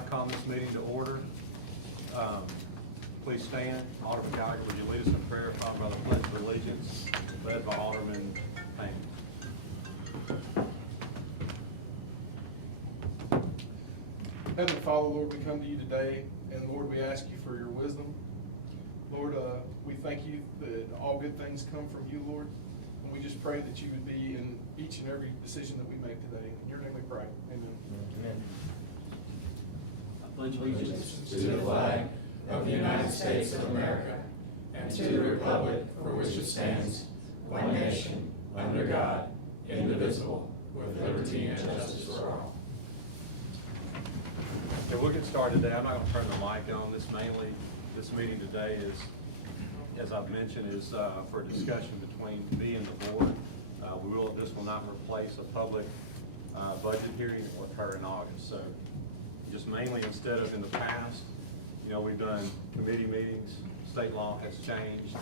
now call this meeting to order. Please stand. Alderman Gallagher, would you lead us in prayer, followed by the Pledge of Allegiance, led by Alderman Payne. Heavenly Father, Lord, we come to you today, and Lord, we ask you for your wisdom. Lord, we thank you that all good things come from you, Lord, and we just pray that you would be in each and every decision that we make today. In your name we pray. Amen. Amen. I pledge allegiance to the flag of the United States of America and to the republic for which it stands, one nation, under God, indivisible, with liberty and justice for all. Okay, we'll get started today. I'm not going to turn the mic on. This meeting today is, as I've mentioned, is for a discussion between me and the board. This will not replace a public budget hearing. It will occur in August. So just mainly, instead of in the past, we've done committee meetings. State law has changed,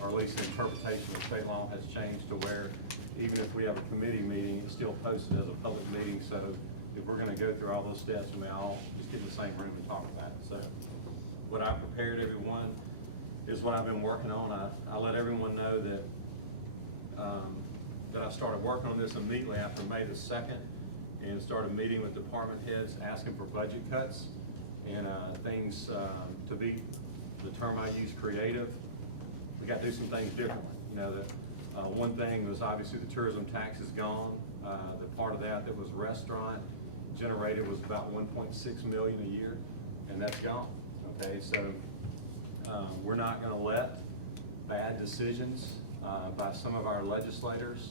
or at least the interpretation of state law has changed to where even if we have a committee meeting, it's still posted as a public meeting. So if we're going to go through all those steps, we may all just get in the same room and talk about it. So what I prepared everyone is what I've been working on. I let everyone know that that I started working on this immediately after May the 2nd and started meeting with department heads asking for budget cuts and things to be, the term I use, creative. We got to do some things differently. One thing was obviously the tourism tax is gone. The part of that was restaurant generated was about 1.6 million a year, and that's gone. Okay, so we're not going to let bad decisions by some of our legislators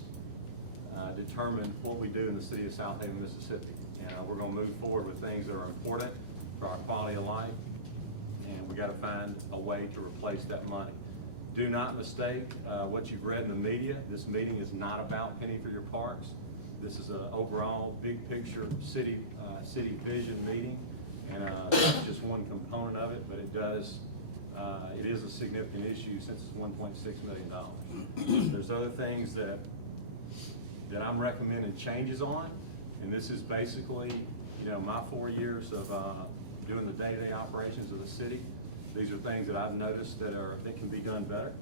determine what we do in the city of Southaven, Mississippi. And we're going to move forward with things that are important for our quality of life, and we got to find a way to replace that money. Do not mistake what you've read in the media. This meeting is not about penny for your parks. This is an overall big picture city vision meeting, and that's just one component of it, but it is a significant issue since it's $1.6 million. There's other things that I'm recommending changes on, and this is basically, my 4 years of doing the day-to-day operations of the city. These are things that I've noticed that can be done better,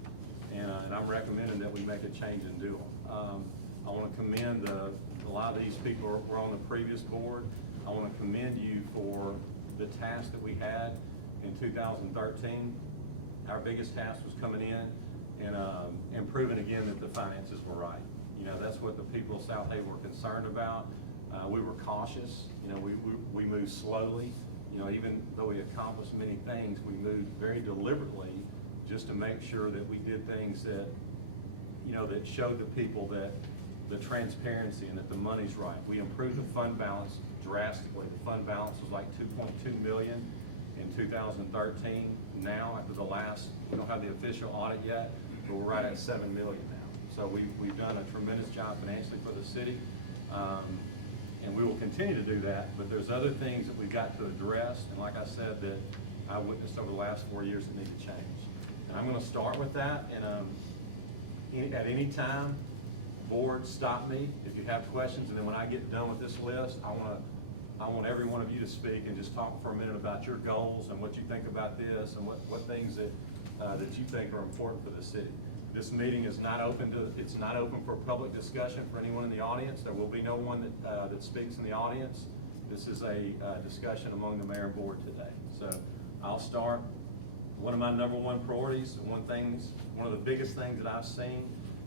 and I'm recommending that we make a change and do them. I want to commend a lot of these people who were on the previous board. I want to commend you for the task that we had in 2013. Our biggest task was coming in and proving again that the finances were right. That's what the people of Southaven were concerned about. We were cautious. We moved slowly. Even though we accomplished many things, we moved very deliberately just to make sure that we did things that, that showed the people that the transparency and that the money's right. We improved the fund balance drastically. The fund balance was like 2.2 million in 2013. Now, after we don't have the official audit yet, but we're right at 7 million now. So we've done a tremendous job financially for the city. And we will continue to do that, but there's other things that we've got to address, and like I said, that I witnessed over the last 4 years that need to change. And I'm going to start with that, and at any time, board, stop me if you have questions, and then when I get done with this list, I want every one of you to speak and just talk for a minute about your goals and what you think about this and what things that you think are important for the city. This meeting is not open it's not open for public discussion for anyone in the audience. There will be no one that speaks in the audience. This is a discussion among the mayor and board today. So I'll start. One of my number one priorities, one of the biggest things that I've seen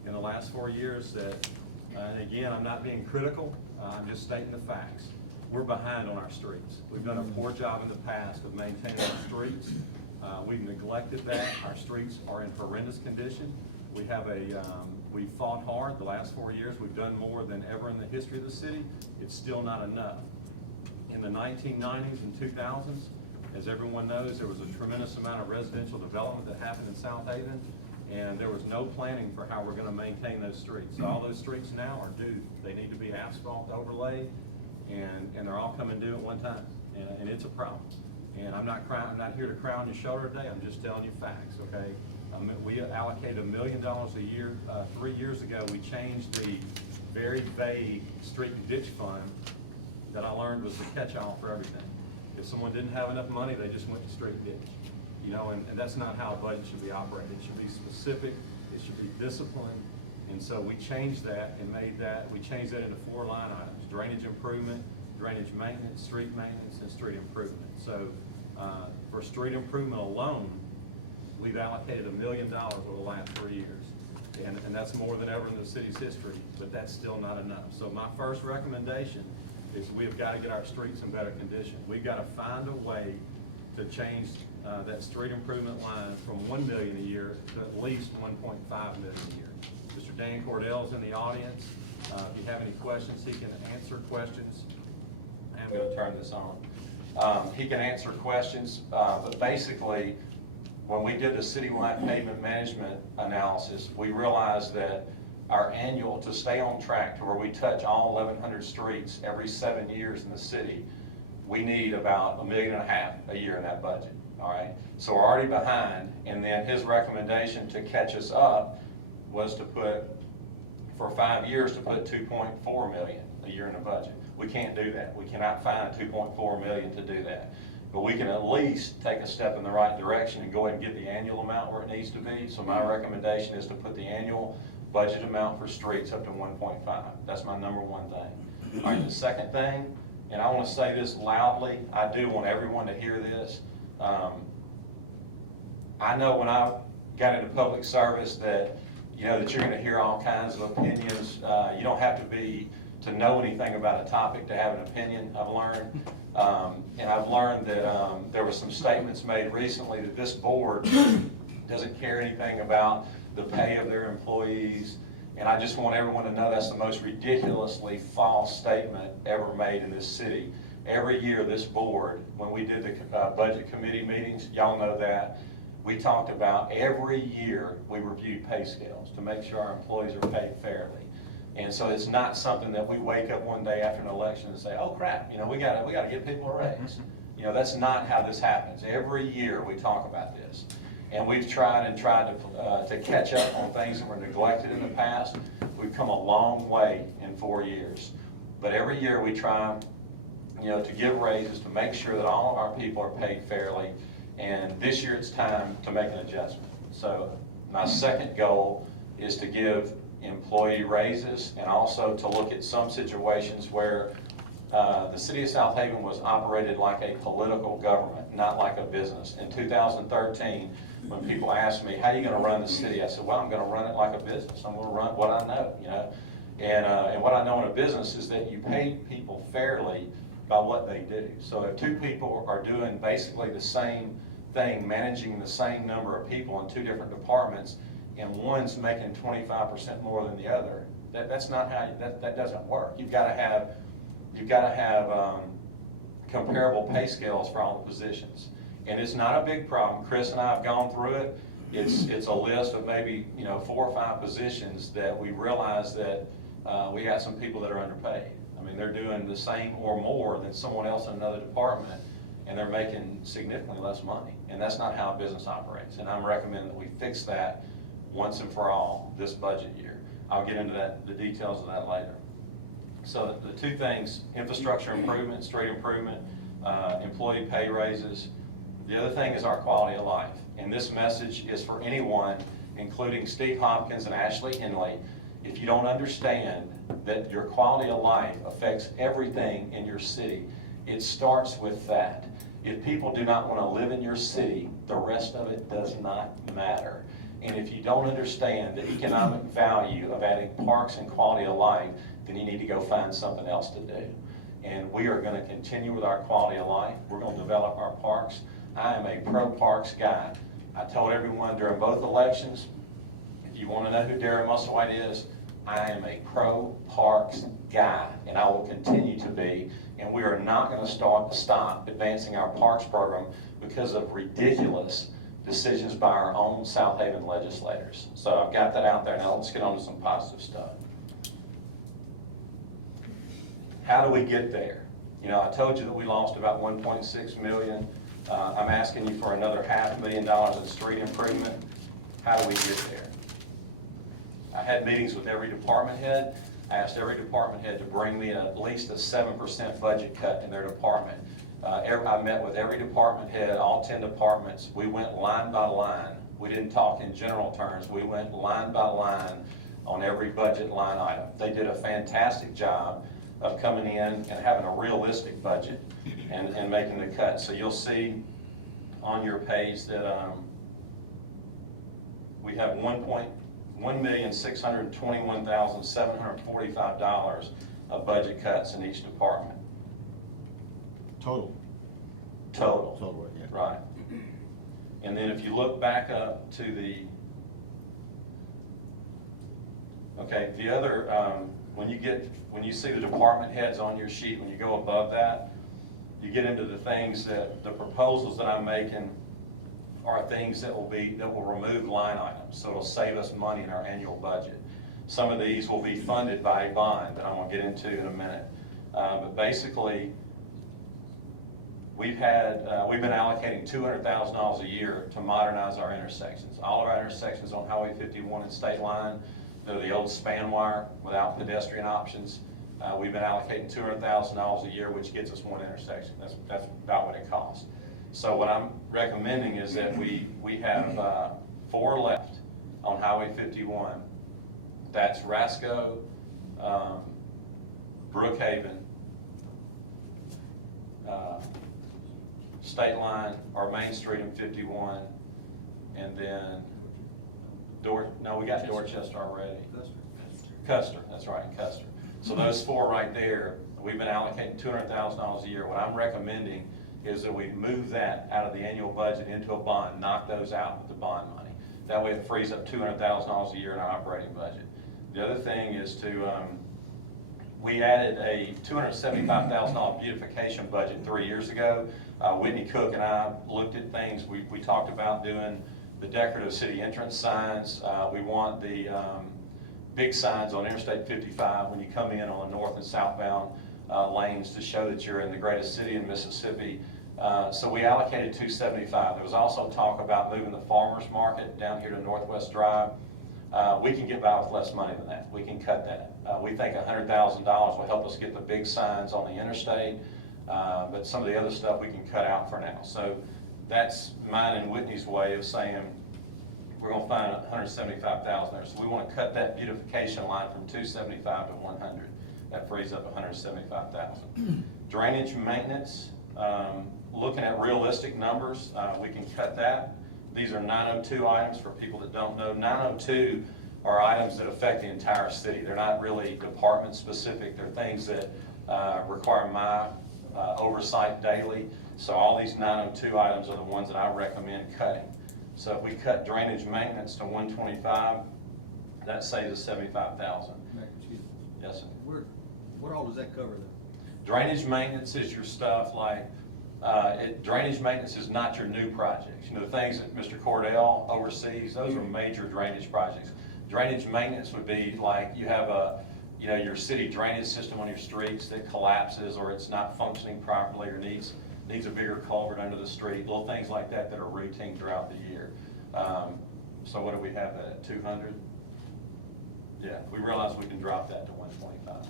in the last 4 years that, and again, I'm not being critical, I'm just stating the facts. We're behind on our streets. We've done a poor job in the past of maintaining our streets. We've neglected that. Our streets are in horrendous condition. We've fought hard the last 4 years. We've done more than ever in the history of the city. It's still not enough. In the 1990s and 2000s, as everyone knows, there was a tremendous amount of residential development that happened in Southaven, and there was no planning for how we're going to maintain those streets. So all those streets now are due. They need to be asphalt overlaid, and they're all coming due at one time, and it's a problem. And I'm not here to cry on your shoulder today. I'm just telling you facts, okay? We allocated $1 million a year. 3 years ago, we changed the very vague street and ditch fund that I learned was the catch-all for everything. If someone didn't have enough money, they just went to straight ditch. You know, and that's not how a budget should be operated. It should be specific, it should be disciplined. And so we changed that and we changed that into 4 line items: drainage improvement, drainage maintenance, street maintenance, and street improvement. So for street improvement alone, we've allocated $1 million over the last 3 years. And that's more than ever in the city's history, but that's still not enough. So my first recommendation is we've got to get our streets in better condition. We've got to find a way to change that street improvement line from $1 million a year to at least $1.5 million a year. Mr. Dan Cordell's in the audience. If you have any questions, he can answer questions. I'm going to turn this on. He can answer questions, but basically, when we did the citywide pavement management analysis, we realized that our annual, to stay on track to where we touch all 1,100 streets every 7 years in the city, we need about $1.5 million a year in that budget, all right? So we're already behind, and then his recommendation to catch us up was to put, for 5 years, to put $2.4 million a year in the budget. We can't do that. We cannot find $2.4 million to do that. But we can at least take a step in the right direction and go ahead and get the annual amount where it needs to be. So my recommendation is to put the annual budget amount for streets up to 1.5. That's my number one thing. All right, the second thing, and I want to say this loudly, I do want everyone to hear this. I know when I got into public service that, you know, that you're going to hear all kinds of opinions. You don't have to know anything about a topic to have an opinion, I've learned. And I've learned that there were some statements made recently that this board doesn't care anything about the pay of their employees. And I just want everyone to know that's the most ridiculously false statement ever made in this city. Every year this board, when we did the budget committee meetings, y'all know that, we talked about every year we reviewed pay scales to make sure our employees are paid fairly. And so it's not something that we wake up one day after an election and say, oh crap, you know, we gotta give people a raise. You know, that's not how this happens. Every year we talk about this. And we've tried to catch up on things that were neglected in the past. We've come a long way in 4 years. But every year we try, you know, to give raises to make sure that all of our people are paid fairly. And this year it's time to make an adjustment. So my second goal is to give employee raises, and also to look at some situations where the City of Southaven was operated like a political government, not like a business. In 2013, when people asked me, how are you going to run the city? I said, well, I'm going to run it like a business. I'm going to run what I know, you know. And what I know in a business is that you pay people fairly by what they do. So if 2 people are doing basically the same thing, managing the same number of people in 2 different departments, and one's making 25% more than the other, that's not how that doesn't work. You've got to have comparable pay scales for all the positions, and it's not a big problem. Chris and I have gone through it. It's a list of maybe 4 or 5 positions that we realize that we have some people that are underpaid. I mean, they're doing the same or more than someone else in another department, and they're making significantly less money. And that's not how a business operates. And I'm recommending that we fix that once and for all this budget year. I'll get into the details of that later. So the 2 things, infrastructure improvement, street improvement, employee pay raises. The other thing is our quality of life. And this message is for anyone, including Steve Hopkins and Ashley Henley. If you don't understand that your quality of life affects everything in your city, it starts with that. If people do not want to live in your city, the rest of it does not matter. And if you don't understand the economic value of adding parks and quality of life, then you need to go find something else to do. And we are going to continue with our quality of life. We're going to develop our parks. I am a pro-parks guy. I told everyone during both elections, if you want to know who Darren Musselwhite is, I am a pro-parks guy, and I will continue to be. And we are not going to stop advancing our parks program because of ridiculous decisions by our own Southaven legislators. So I've got that out there. Now let's get on to some positive stuff. How do we get there? You know, I told you that we lost about $1.6 million. I'm asking you for another $500,000 in street improvement. How do we get there? I had meetings with every department head. asked every department head to bring me at least a 7% budget cut in their department. I met with every department head, all 10 departments. We went line by line. We didn't talk in general terms. We went line by line on every budget line item. They did a fantastic job of coming in and having a realistic budget and making the cuts. So you'll see on your page that we have $1,621,745 of budget cuts in each department. Total. Total. Total, yeah. Right. And then if you look back up to the, okay, the other, when you see the department heads on your sheet, when you go above that, you get into the things that, the proposals that I'm making are things that will remove line items, so it'll save us money in our annual budget. Some of these will be funded by a bond that I'm gonna get into in a minute. But basically, we've been allocating $200,000 a year to modernize our intersections. All of our intersections on Highway 51 and State Line, they're the old span wire without pedestrian options. We've been allocating $200,000 a year, which gets us one intersection. That's about what it costs. So what I'm recommending is that we have 4 left on Highway 51. That's Rasco, Brookhaven, State Line, or Main Street and 51, and then we got Dorchester already. Custer, that's right, Custer. So those 4 right there, we've been allocating $200,000 a year. What I'm recommending is that we move that out of the annual budget into a bond, knock those out with the bond money. That way it frees up $200,000 a year in our operating budget. The other thing is we added a $275,000 beautification budget 3 years ago. Whitney Cook and I looked at things. We talked about doing the decorative city entrance signs. We want the big signs on Interstate 55 when you come in on the north and southbound lanes to show that you're in the greatest city in Mississippi. So we allocated $275. There was also talk about moving the farmers market down here to Northwest Drive. We can get by with less money than that. We can cut that. We think $100,000 will help us get the big signs on the interstate, but some of the other stuff we can cut out for now. So that's mine and Whitney's way of saying we're going to find $175,000 there. So we want to cut that beautification line from $275 to $100. That frees up $175,000. Drainage maintenance, looking at realistic numbers, we can cut that. These are 902 items for people that don't know. 902 are items that affect the entire city. They're not really department specific. They're things that require my oversight daily. So all these 902 items are the ones that I recommend cutting. So if we cut drainage maintenance to 125, that saves us $75,000. Yes, sir. What all does that cover then? Drainage maintenance is your stuff like, drainage maintenance is not your new projects. You know, the things that Mr. Cordell oversees, those are major drainage projects. Drainage maintenance would be like you have your city drainage system on your streets that collapses or it's not functioning properly or needs a bigger culvert under the street, little things like that that are routine throughout the year. So what do we have at 200? Yeah, we realize we can drop that to 125.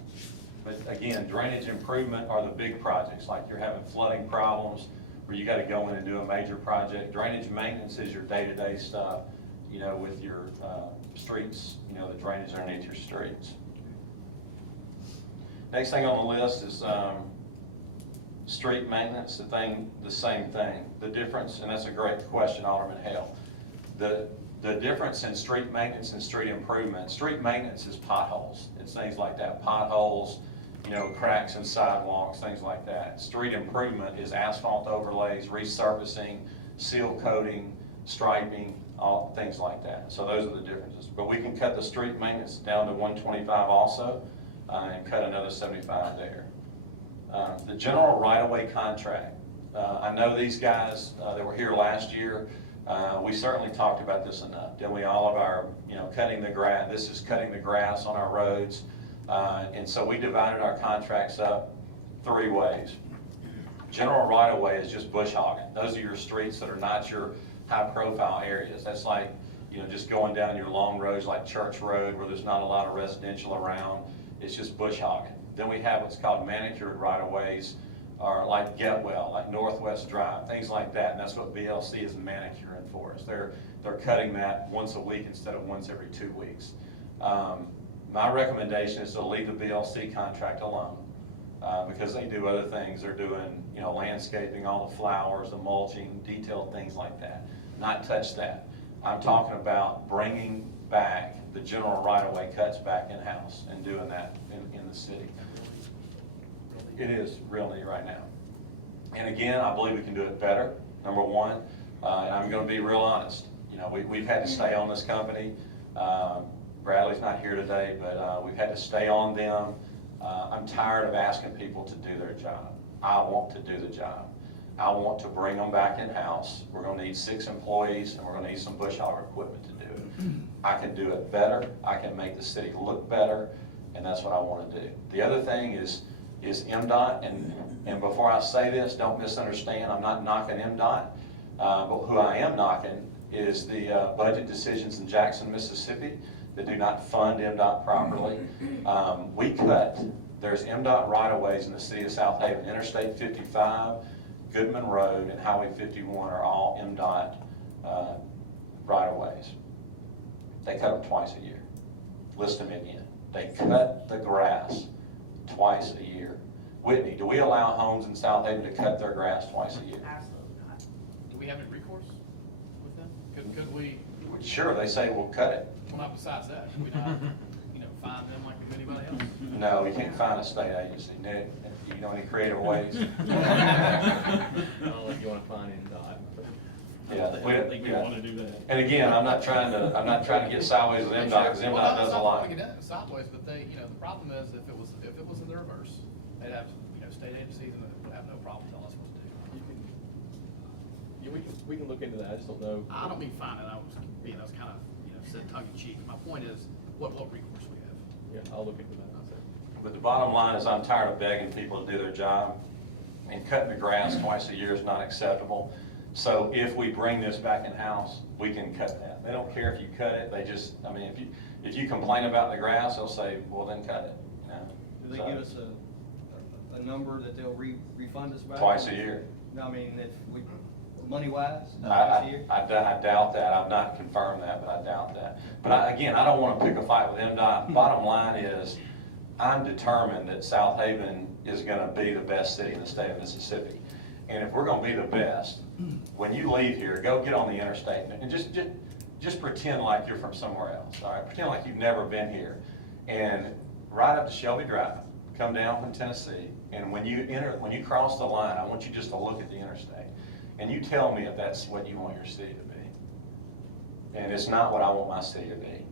But again, drainage improvement are the big projects, like you're having flooding problems where you got to go in and do a major project. Drainage maintenance is your day-to-day stuff, you know, with your streets, you know, the drainage underneath your streets. Next thing on the list is street maintenance, the same thing. The difference, and that's a great question, Alderman Hale. The difference in street maintenance and street improvement, street maintenance is potholes. It's things like that, potholes, you know, cracks in sidewalks, things like that. Street improvement is asphalt overlays, resurfacing, seal coating, striping, all things like that. So those are the differences. But we can cut the street maintenance down to 125 also, and cut another 75 there. The general right-of-way contract. I know these guys that were here last year, we certainly talked about this enough. Did we all of our, you know, cutting the grass, this is cutting the grass on our roads. And so we divided our contracts up 3 ways. General right-of-way is just bush hogging. Those are your streets that are not your high-profile areas. That's like, you know, just going down your long roads like Church Road where there's not a lot of residential around. it's just bush hogging. Then we have what's called manicured right-of-ways, or like Getwell, like Northwest Drive, things like that, and that's what BLC is manicuring for us. They're cutting that once a week instead of once every 2 weeks. My recommendation is to leave the BLC contract alone, because they do other things. They're doing, you know, landscaping, all the flowers, the mulching, detailed things like that. Not touch that. I'm talking about bringing back the general right-of-way cuts back in-house and doing that in the city. It is real neat right now. And again, I believe we can do it better, number one. And I'm gonna be real honest. You know, we've had to stay on this company. Bradley's not here today, but we've had to stay on them. I'm tired of asking people to do their job. I want to do the job. I want to bring them back in-house. We're gonna need 6 employees, and we're gonna need some bush hogger equipment to do it. I can do it better. I can make the city look better, and that's what I wanna do. The other thing is MDOT, and before I say this, don't misunderstand, I'm not knocking MDOT, but who I am knocking is the budget decisions in Jackson, Mississippi that do not fund MDOT properly. We cut, there's MDOT right-of-ways in the city of Southaven. Interstate 55, Goodman Road, and Highway 51 are all MDOT right-of-ways. They cut them twice a year. List them again. They cut the grass twice a year. Whitney, do we allow homes in Southaven to cut their grass twice a year? Absolutely not. Do we have any recourse with them? Could we, Sure, they say we'll cut it. well, not besides that, could we not, fine them like we do anybody else? No, we can't find a state agency. Nick, you know any creative ways? I don't know if you want to find MDOT. Yeah, I don't think we want to do that. And again, I'm not trying to get sideways with MDOT, because Well, MDOT no, does it's a not lot. going to get sideways, but they, the problem is if it was in the reverse, they'd have, state agencies and would have no problem telling us what to do. Yeah, we can look into that. I just don't know. I don't mean finding, I was kind of, said tongue in cheek. My point is, what recourse we have. Yeah, I'll look into that. But the bottom line is I'm tired of begging people to do their job, and cutting the grass twice a year is not acceptable. So if we bring this back in-house, we can cut that. They don't care if you cut it, they just, I mean, if you complain about the grass, they'll say, well, then cut it. Do they give us a number that they'll refund us back? Twice a year. No, I mean, if we, money-wise, twice a year? I doubt that. I've not confirmed that, but I doubt that. But again, I don't want to pick a fight with MDOT. Bottom line is, I'm determined that Southaven is going to be the best city in the state of Mississippi. And if we're going to be the best, when you leave here, go get on the interstate and just pretend like you're from somewhere else. All right, pretend like you've never been here, and ride up to Shelby Drive, come down from Tennessee, and when you cross the line, I want you just to look at the interstate, and you tell me if that's what you want your city to be. And it's not what I want my city to be.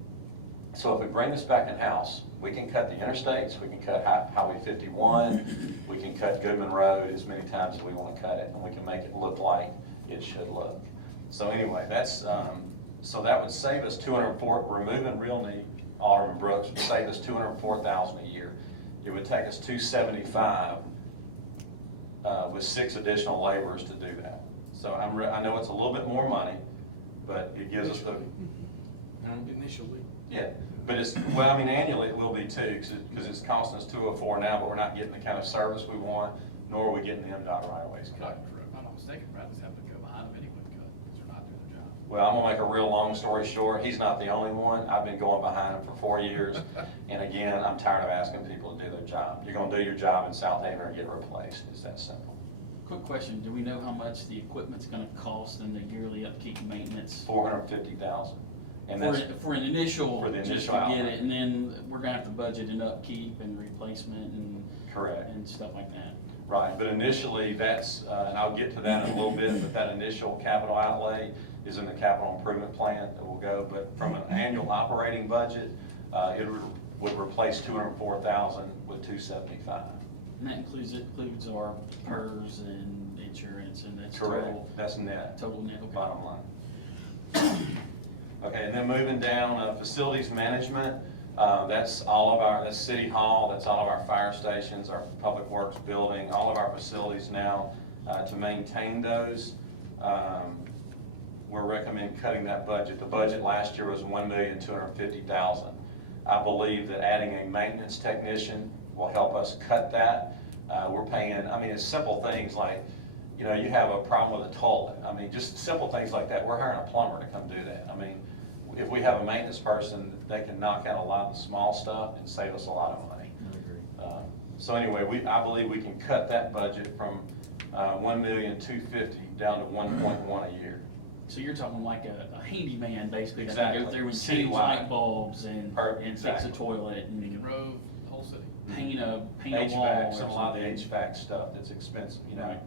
So if we bring this back in-house, we can cut the interstates, we can cut Highway 51, we can cut Goodman Road as many times as we want to cut it, and we can make it look like it should look. So anyway, that's, so that would save us removing Real Neat, Alderman Brooks, would save us $204,000 a year. It would take us $275 with 6 additional laborers to do that. So I know it's a little bit more money, but it gives us the. Initially. Yeah, but it's, well, I mean, annually it will be too, because it's costing us $204 now, but we're not getting the kind of service we want, nor are we getting the MDOT right-of-ways cut. If I'm not mistaken, Bradley's having to go behind them anyway to cut, because they're not doing their job. Well, I'm gonna make a real long story short. He's not the only one. I've been going behind him for 4 years. And again, I'm tired of asking people to do their job. You're gonna do your job in Southaven or get replaced. It's that simple. Quick question, do we know how much the equipment's gonna cost and the yearly upkeep and maintenance? $450,000. And that's, For an initial, For the just initial to get outlay. it, and then we're gonna have to budget an upkeep and replacement and. Correct. And stuff like that. right, but initially that's, and I'll get to that in a little bit, but that initial capital outlay is in the capital improvement plan that will go. But from an annual operating budget, it would replace $204,000 with $275. And that includes our PERS and insurance, and that's Correct, total. that's net. Total net, okay. Bottom line. Okay, and then moving down, facilities management, that's City Hall, that's all of our fire stations, our public works building, all of our facilities now. To maintain those, we're recommending cutting that budget. The budget last year was $1,250,000. I believe that adding a maintenance technician will help us cut that. We're paying, I mean, it's simple things like, you know, you have a problem with a toilet. I mean, just simple things like that. We're hiring a plumber to come do that. I mean, if we have a maintenance person, they can knock out a lot of the small stuff and save us a lot of money. So anyway, I believe we can cut that budget from $1,250,000 down to 1.1 a year. So you're talking like a handyman, basically, that Exactly. can go through and change Citywide. light bulbs and fix Exactly. a toilet You and drove the whole city. paint a wall HVAC, or some, a lot of the something. HVAC stuff that's expensive, you know, Right.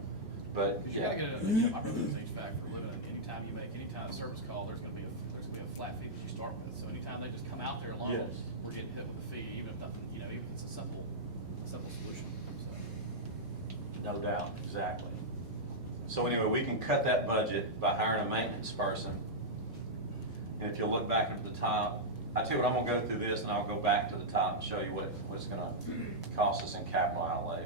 but, Cause you yeah. gotta get a, you know, my brother does HVAC for a living, and anytime you make any kind of service call, there's gonna be a flat fee that you start with. So anytime they just come out there alone, Yes. we're getting hit with a fee, even if nothing, you know, even if it's a simple solution, so. No doubt, exactly. So anyway, we can cut that budget by hiring a maintenance person. And if you look back at the top, I tell you what, I'm gonna go through this and I'll go back to the top and show you what it's gonna cost us in capital outlay.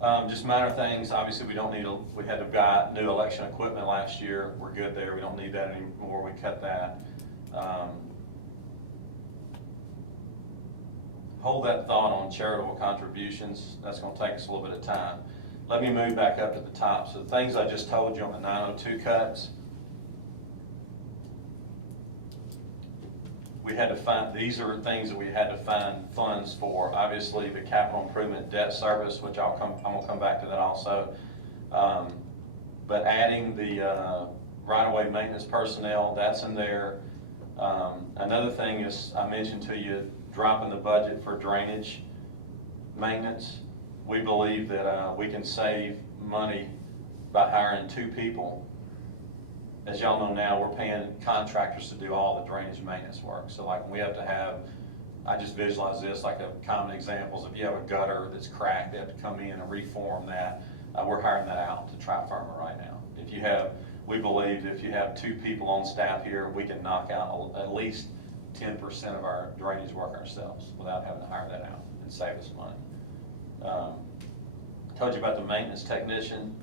But just minor things, obviously we don't need, we had to buy new election equipment last year. We're good there, we don't need that anymore, we cut that. Hold that thought on charitable contributions. That's gonna take us a little bit of time. Let me move back up to the top. So the things I just told you on the 902 cuts, we had to find, these are things that we had to find funds for. Obviously, the capital improvement debt service, which I'm gonna come back to that also. But adding the right-of-way maintenance personnel, that's in there. Another thing is, I mentioned to you, dropping the budget for drainage maintenance. We believe that we can save money by hiring 2 people. As y'all know now, we're paying contractors to do all the drainage maintenance work. So like we have to have, I just visualize this like a common example is if you have a gutter that's cracked, they have to come in and reform that. We're hiring that out to Tri-Firma right now. If you have, we believe if you have 2 people on staff here, we can knock out at least 10% of our drainage work ourselves without having to hire that out and save us money. Told you about the maintenance technician.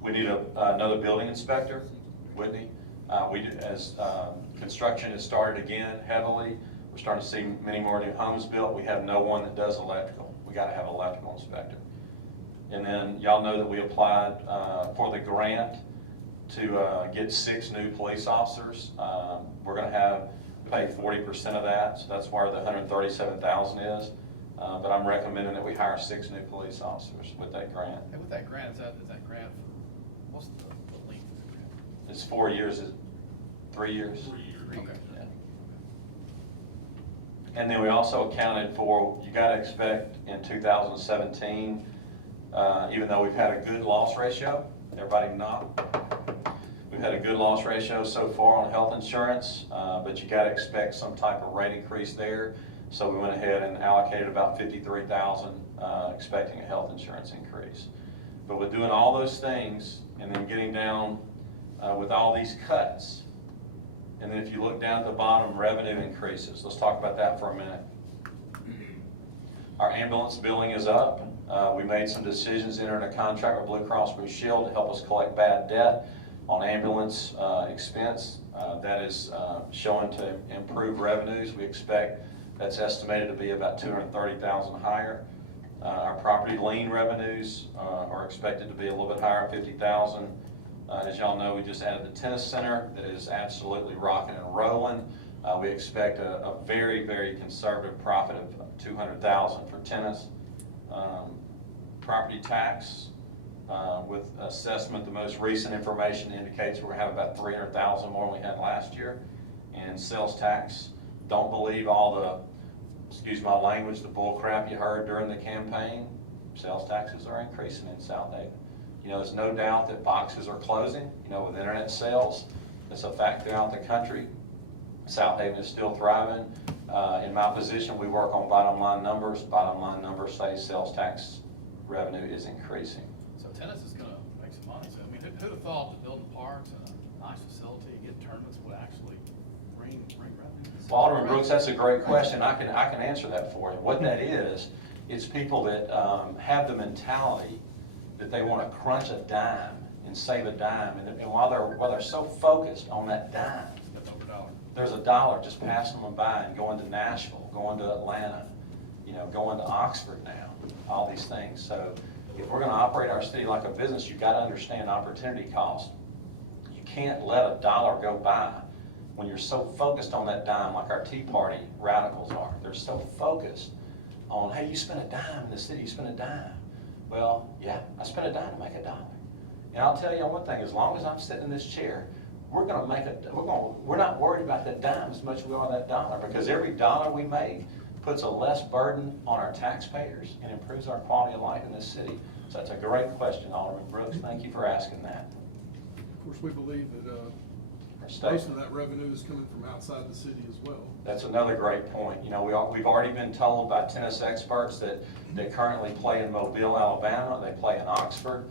We need another building inspector, Whitney. As construction has started again heavily, we're starting to see many more new homes built. We have no one that does electrical. We got to have an electrical inspector. And then y'all know that we applied for the grant to get 6 new police officers. We're going to pay 40% of that, so that's where the $137,000 is. But I'm recommending that we hire 6 new police officers with that grant. And with that grant, is that grant for, what's the length of the grant? It's 4 years, 3 years. 3 years. Okay. Yeah. And then we also accounted for, you gotta expect in 2017, even though we've had a good loss ratio, everybody we've had a good loss ratio so far on health insurance, but you gotta expect some type of rate increase there. So we went ahead and allocated about $53,000, expecting a health insurance increase. But with doing all those things and then getting down with all these cuts, and then if you look down at the bottom, revenue increases. Let's talk about that for a minute. Our ambulance billing is up. We made some decisions, entering a contract with Blue Cross Blue Shield to help us collect bad debt on ambulance expense. That is showing to improve revenues. We expect that's estimated to be about $230,000 higher. Our property lien revenues are expected to be a little bit higher, $50,000. As y'all know, we just added the tennis center that is absolutely rocking and rolling. We expect a very, very conservative profit of $200,000 for tennis. Property tax with assessment, the most recent information indicates we're gonna have about $300,000 more than we had last year. And sales tax, don't believe all the, excuse my language, the bull crap you heard during the campaign. Sales taxes are increasing in Southaven. You know, there's no doubt that boxes are closing, you know, with internet sales. It's a fact throughout the country. Southaven is still thriving. In my position, we work on bottom line numbers. Bottom line numbers say sales tax revenue is increasing. So tennis is gonna make some money, so I mean, who'd have thought that building parks and a nice facility, getting tournaments would actually bring revenue? Well, Alderman Brooks, that's a great question. I can answer that for you. What that is, it's people that have the mentality that they want to crunch a dime and save a dime. And while they're so focused on that dime, That's over a dollar. there's a dollar just passing them by and going to Nashville, going to Atlanta, going to Oxford now, all these things. So if we're gonna operate our city like a business, you've got to understand opportunity cost. You can't let a dollar go by when you're so focused on that dime, like our Tea Party radicals are. They're so focused on, hey, you spent a dime in the city, you spent a dime. Well, yeah, I spent a dime to make a dollar. And I'll tell you one thing, as long as I'm sitting in this chair, we're not worried about that dime as much as we are that dollar, because every dollar we make puts a less burden on our taxpayers and improves our quality of life in this city. So that's a great question, Alderman Brooks. Thank you for asking that. Of course, we believe that Our most state- of that revenue is coming from outside the city as well. That's another great point. We've already been told by tennis experts that currently play in Mobile, Alabama, they play in Oxford,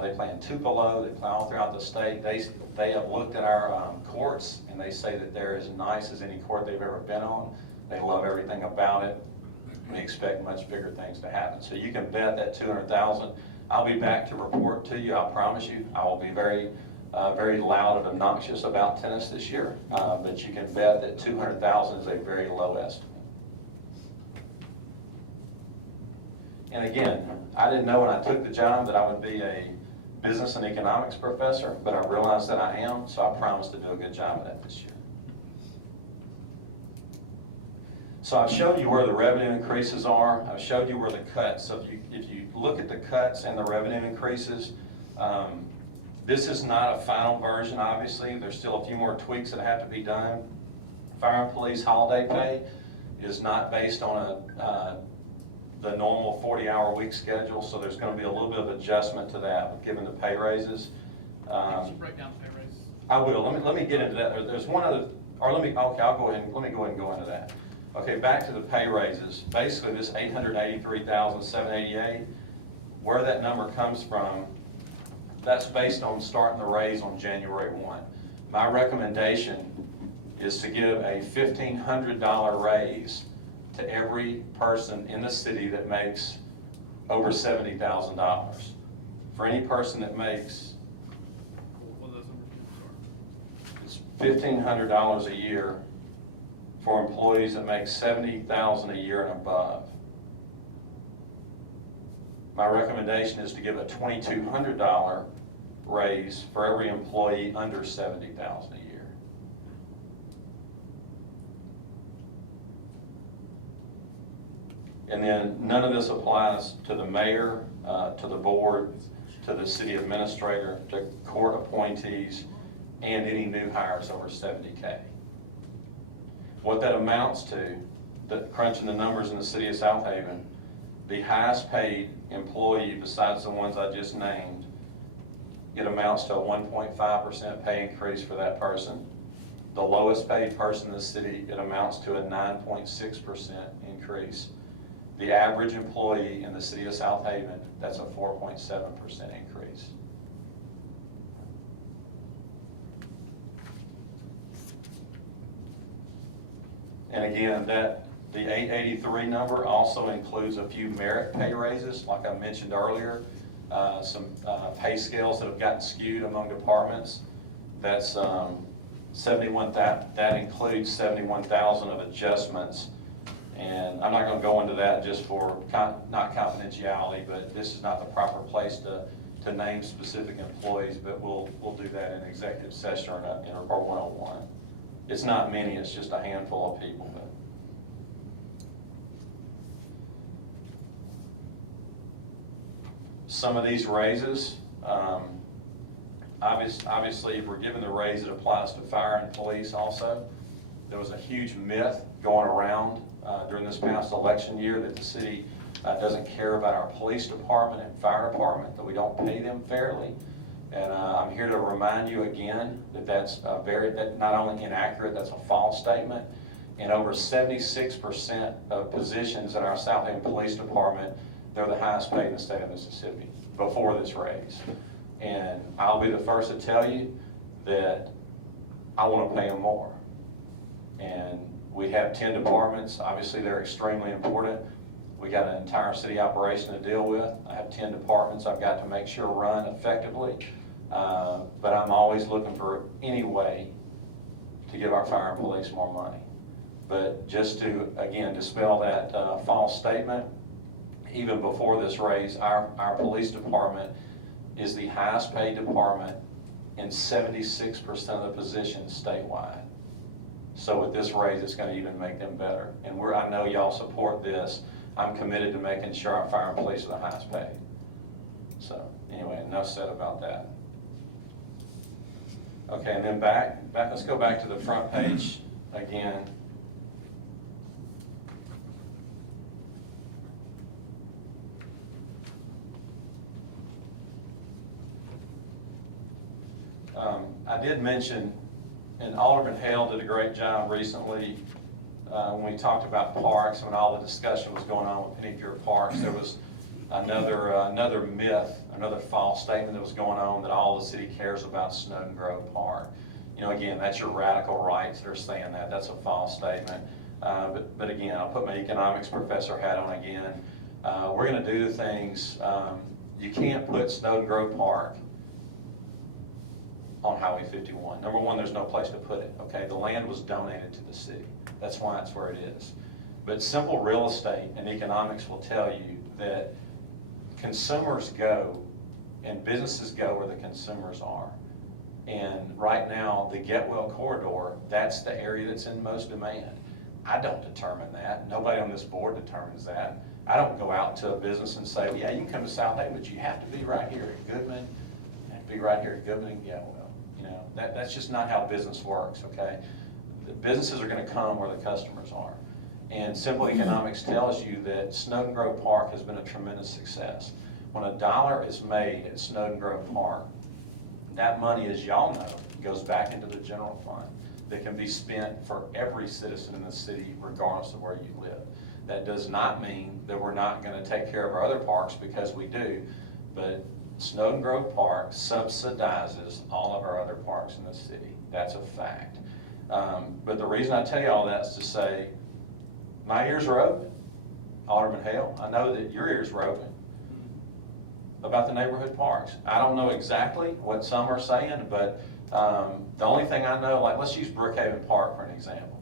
they play in Tupelo, they play all throughout the state. They have looked at our courts, and they say that they're as nice as any court they've ever been on. They love everything about it. We expect much bigger things to happen. So you can bet that $200,000, I'll be back to report to you, I promise you. I will be very loud and obnoxious about tennis this year, but you can bet that $200,000 is a very low estimate. And again, I didn't know when I took the job that I would be a business and economics professor, but I realized that I am, so I promise to do a good job of that this year. So I've showed you where the revenue increases are. I've showed you where the cuts. So if you look at the cuts and the revenue increases, this is not a final version, obviously. There's still a few more tweaks that have to be done. Fire and police holiday pay is not based on the normal 40-hour week schedule, so there's going to be a little bit of adjustment to that given the pay raises. Can you break down the pay raise? I will. Let me get into that. There's one other, or let me go ahead and go into that. Okay, back to the pay raises. Basically, this $883,788, where that number comes from, that's based on starting the raise on January 1. My recommendation is to give a $1,500 raise to every person in the city that makes over $70,000. For any person that makes, What are those numbers? it's $1,500 a year for employees that make $70,000 a year and above. My recommendation is to give a $2,200 raise for every employee under $70,000 a year. And then none of this applies to the mayor, to the board, to the city administrator, to court appointees, and any new hires over 70K. What that amounts to, crunching the numbers in the city of Southaven, the highest paid employee besides the ones I just named, it amounts to a 1.5% pay increase for that person. The lowest paid person in the city, it amounts to a 9.6% increase. The average employee in the city of Southaven, that's a 4.7% increase. And again, the 883 number also includes a few merit pay raises, like I mentioned earlier, some pay scales that have gotten skewed among departments. That's that includes 71,000 of adjustments. And I'm not going to go into that just for not confidentiality, but this is not the proper place to name specific employees, but we'll do that in executive session or in Report 101. It's not many, it's just a handful of people. But some of these raises, obviously if we're given the raise, it applies to fire and police also. There was a huge myth going around during this past election year that the city doesn't care about our police department and fire department, that we don't pay them fairly. And I'm here to remind you again that that's not only inaccurate, that's a false statement. And over 76% of positions in our Southaven Police Department, they're the highest paid in the state of Mississippi before this raise. And I'll be the first to tell you that I want to pay them more. And we have 10 departments. Obviously, they're extremely important. We got an entire city operation to deal with. I have 10 departments I've got to make sure run effectively. But I'm always looking for any way to give our fire and police more money. But just to, again, dispel that false statement, even before this raise, our police department is the highest paid department in 76% of the positions statewide. So with this raise, it's gonna even make them better. And I know y'all support this. I'm committed to making sure our fire and police are the highest paid. So anyway, enough said about that. Okay, and then let's go back to the front page again. I did mention, and Alderman Hale did a great job recently when we talked about parks, when all the discussion was going on with Penny Pure Parks. There was another myth, another false statement that was going on that all the city cares about Snowden Grove Park. You know, again, that's your radical rights that are saying that. That's a false statement. But again, I'll put my economics professor hat on again. We're going to do the things. You can't put Snowden Grove Park on Highway 51. Number one, there's no place to put it, okay? The land was donated to the city. That's why it's where it is. But simple real estate and economics will tell you that consumers go and businesses go where the consumers are. And right now, the Getwell corridor, that's the area that's in most demand. I don't determine that. Nobody on this board determines that. I don't go out to a business and say, yeah, you can come to Southaven, but you have to be right here at Goodman. You have to be right here at Goodman and Getwell. You know, that's just not how business works, okay? The businesses are gonna come where the customers are. And simple economics tells you that Snowden Grove Park has been a tremendous success. When $1 is made at Snowden Grove Park, that money, as y'all know, goes back into the general fund that can be spent for every citizen in the city, regardless of where you live. That does not mean that we're not gonna take care of our other parks, because we do, but Snowden Grove Park subsidizes all of our other parks in the city. That's a fact. But the reason I tell you all that is to say, my ears are open. Alderman Hale, I know that your ears were open about the neighborhood parks. I don't know exactly what some are saying, but the only thing I know, like let's use Brookhaven Park for an example.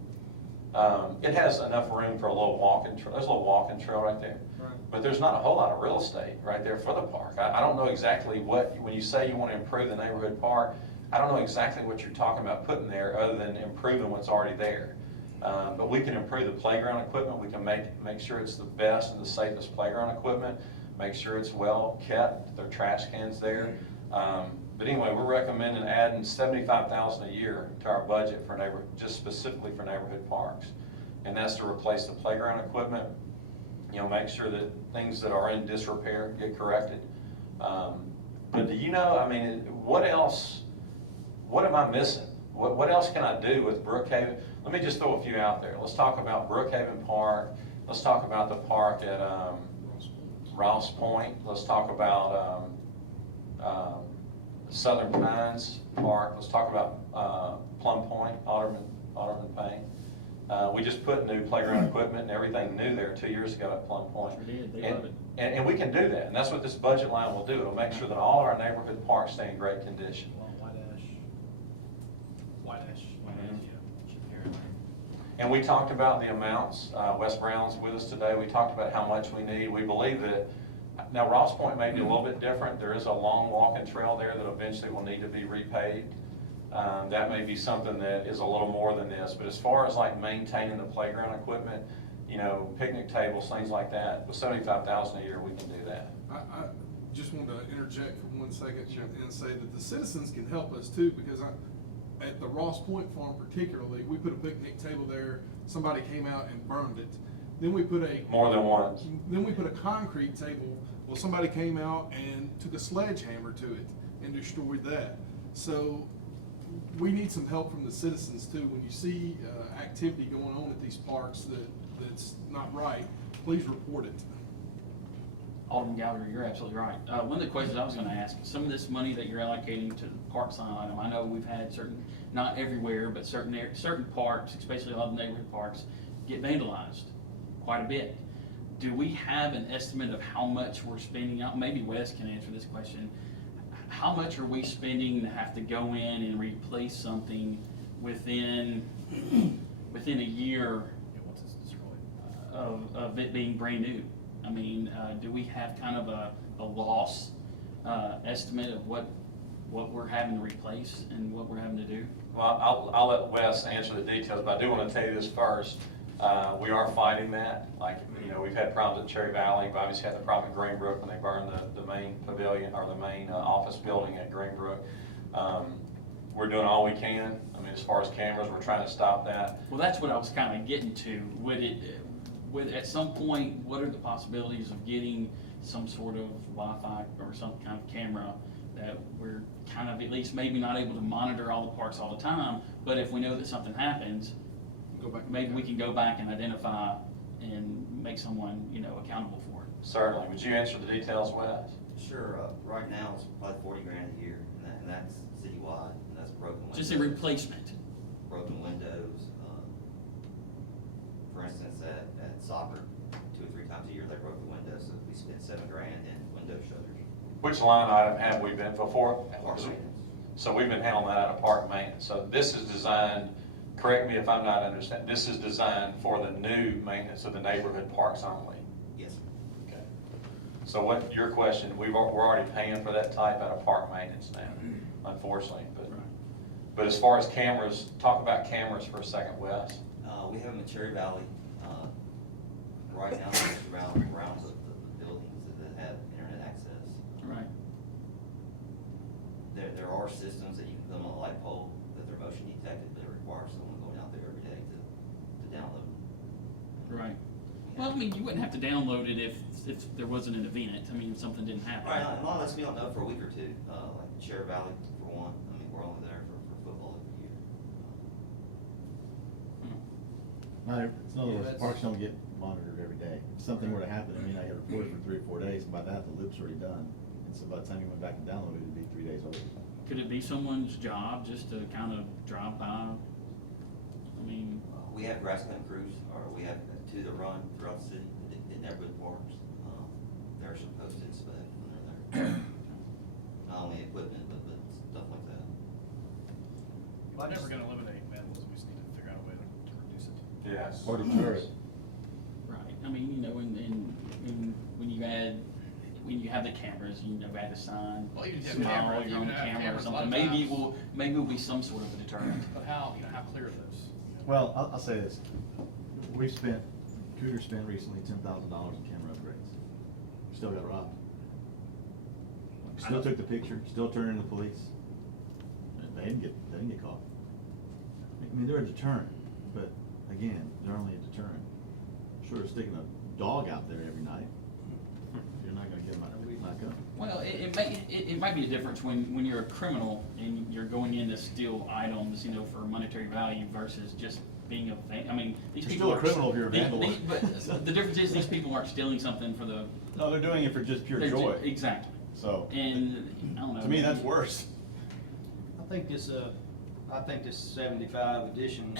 It has enough room for a little walking trail. There's a little walking trail right there. Right. But there's not a whole lot of real estate right there for the park. I don't know exactly what, when you say you want to improve the neighborhood park, I don't know exactly what you're talking about putting there other than improving what's already there. But we can improve the playground equipment. We can make sure it's the best and the safest playground equipment. Make sure it's well kept. There are trash cans there. But anyway, we're recommending adding $75,000 a year to our budget for just specifically for neighborhood parks, and that's to replace the playground equipment. You know, make sure that things that are in disrepair get corrected. But do you know? I mean, what else? What am I missing? What else can I do with Brookhaven? Let me just throw a few out there. Let's talk about Brookhaven Park. Let's talk about the park at Rouse Point. Let's talk about Southern Pines Park. Let's talk about Plum Point, Alderman Payne. We just put new playground equipment and everything new there 2 years ago at Plum Point. Sure did. They love it. And we can do that, and that's what this budget line will do. It'll make sure that all of our neighborhood parks stay in great condition. And we talked about the amounts. Wes Brown's with us today. We talked about how much we need. We believe that, now Ross Point may be a little bit different. There is a long walking trail there that eventually will need to be repaved. That may be something that is a little more than this, but as far as like maintaining the playground equipment, you know, picnic tables, things like that, with $75,000 a year, we can do that. I just want to interject for 1 second and say that the citizens can help us too, because at the Ross Point Farm particularly, we put a picnic table there, somebody came out and burned it. Then we put More than once. Then we put a concrete table, well, somebody came out and took a sledgehammer to it and destroyed that. So we need some help from the citizens too. When you see activity going on at these parks that's not right, please report it. Alderman Gallagher, you're absolutely right. One of the questions I was gonna ask, some of this money that you're allocating to the park sign item, I know we've had certain, not everywhere, but certain parks, especially a lot of neighborhood parks, get vandalized quite a bit. Do we have an estimate of how much we're spending out? Maybe Wes can answer this question. how much are we spending to have to go in and replace something within a year Yeah, once it's destroyed. of it being brand new? I mean, do we have kind of a loss estimate of what we're having to replace and what we're having to do? Well, I'll let Wes answer the details, but I do want to tell you this first. We are fighting that. Like, we've had problems at Cherry Valley. We obviously had the problem at Greenbrook when they burned the main pavilion or the main office building at Greenbrook. We're doing all we can. I mean, as far as cameras, we're trying to stop that. Well, that's what I was kind of getting to. Would at some point, what are the possibilities of getting some sort of Wi-Fi or some kind of camera that we're kind of at least maybe not able to monitor all the parks all the time, but if we know that something happens, Go back. maybe we can go back and identify and make someone, accountable for it. Certainly. Would you answer the details, Wes? Sure, right now it's probably 40 grand a year, and that's citywide, and that's broken windows. Just a replacement. Broken windows. For instance, at soccer, 2 or 3 times a year they broke the windows, so we spent 7 grand in window shutters. Which line item have we been before? Park maintenance. So we've been handling that out of park maintenance. So this is designed, correct me if I'm not understanding, this is designed for the new maintenance of the neighborhood parks only. Yes. Okay. So what, your question, we're already paying for that type out of park maintenance now, unfortunately. But as far as cameras, talk about cameras for a second, Wes. We have them in Cherry Valley. Right now, they're around the buildings that have internet access. Right. There are systems that you can put on a light pole that they're motion detected, but it requires someone going out there every day to download them. Right. Well, I mean, you wouldn't have to download it if there wasn't an event. I mean, something didn't happen. Right, and a lot of us we don't know for a week or two, like Cherry Valley for one. I mean, we're only there for football every year. It's in other Yeah, words, that's- parks don't get monitored every day. If something were to happen, I mean, I get reported for 3 or 4 days, and by that, the loop's already done. And so by the time you went back and downloaded it, it'd be 3 days old. Could it be someone's job just to kind of drive by? I mean, We have grass cutting crews, or we have 2 that run throughout the city in neighborhood parks. They're supposed to inspect when they're there. Not only equipment, but stuff like that. We're never gonna eliminate vandalism, we just need to figure out a way to reduce it. Yes. Or deter it. right. I mean, when you have the cameras, add a sign, Well, even if you have smile, cameras, your own even have camera or cameras, a lot something. of Maybe times- it will be some sort of a deterrent. But how clear are those? Well, I'll say this. Cooter spent recently $10,000 in camera upgrades. Still got robbed. Still took the picture, still turned in the police. They didn't get caught. I mean, they're a deterrent, but again, they're only a deterrent. Sure, sticking a dog out there every night, you're not gonna get them out, not gonna. Well, it might be a difference when you're a criminal and you're going in to steal items, for monetary value versus just being I mean, these You're people still a are- criminal if you're a the- vandal. But the difference is these people aren't stealing something for the. No, they're doing it for just pure they're ju- joy. Exactly. So, And, I don't know. to me, that's worse. I think this 75 edition,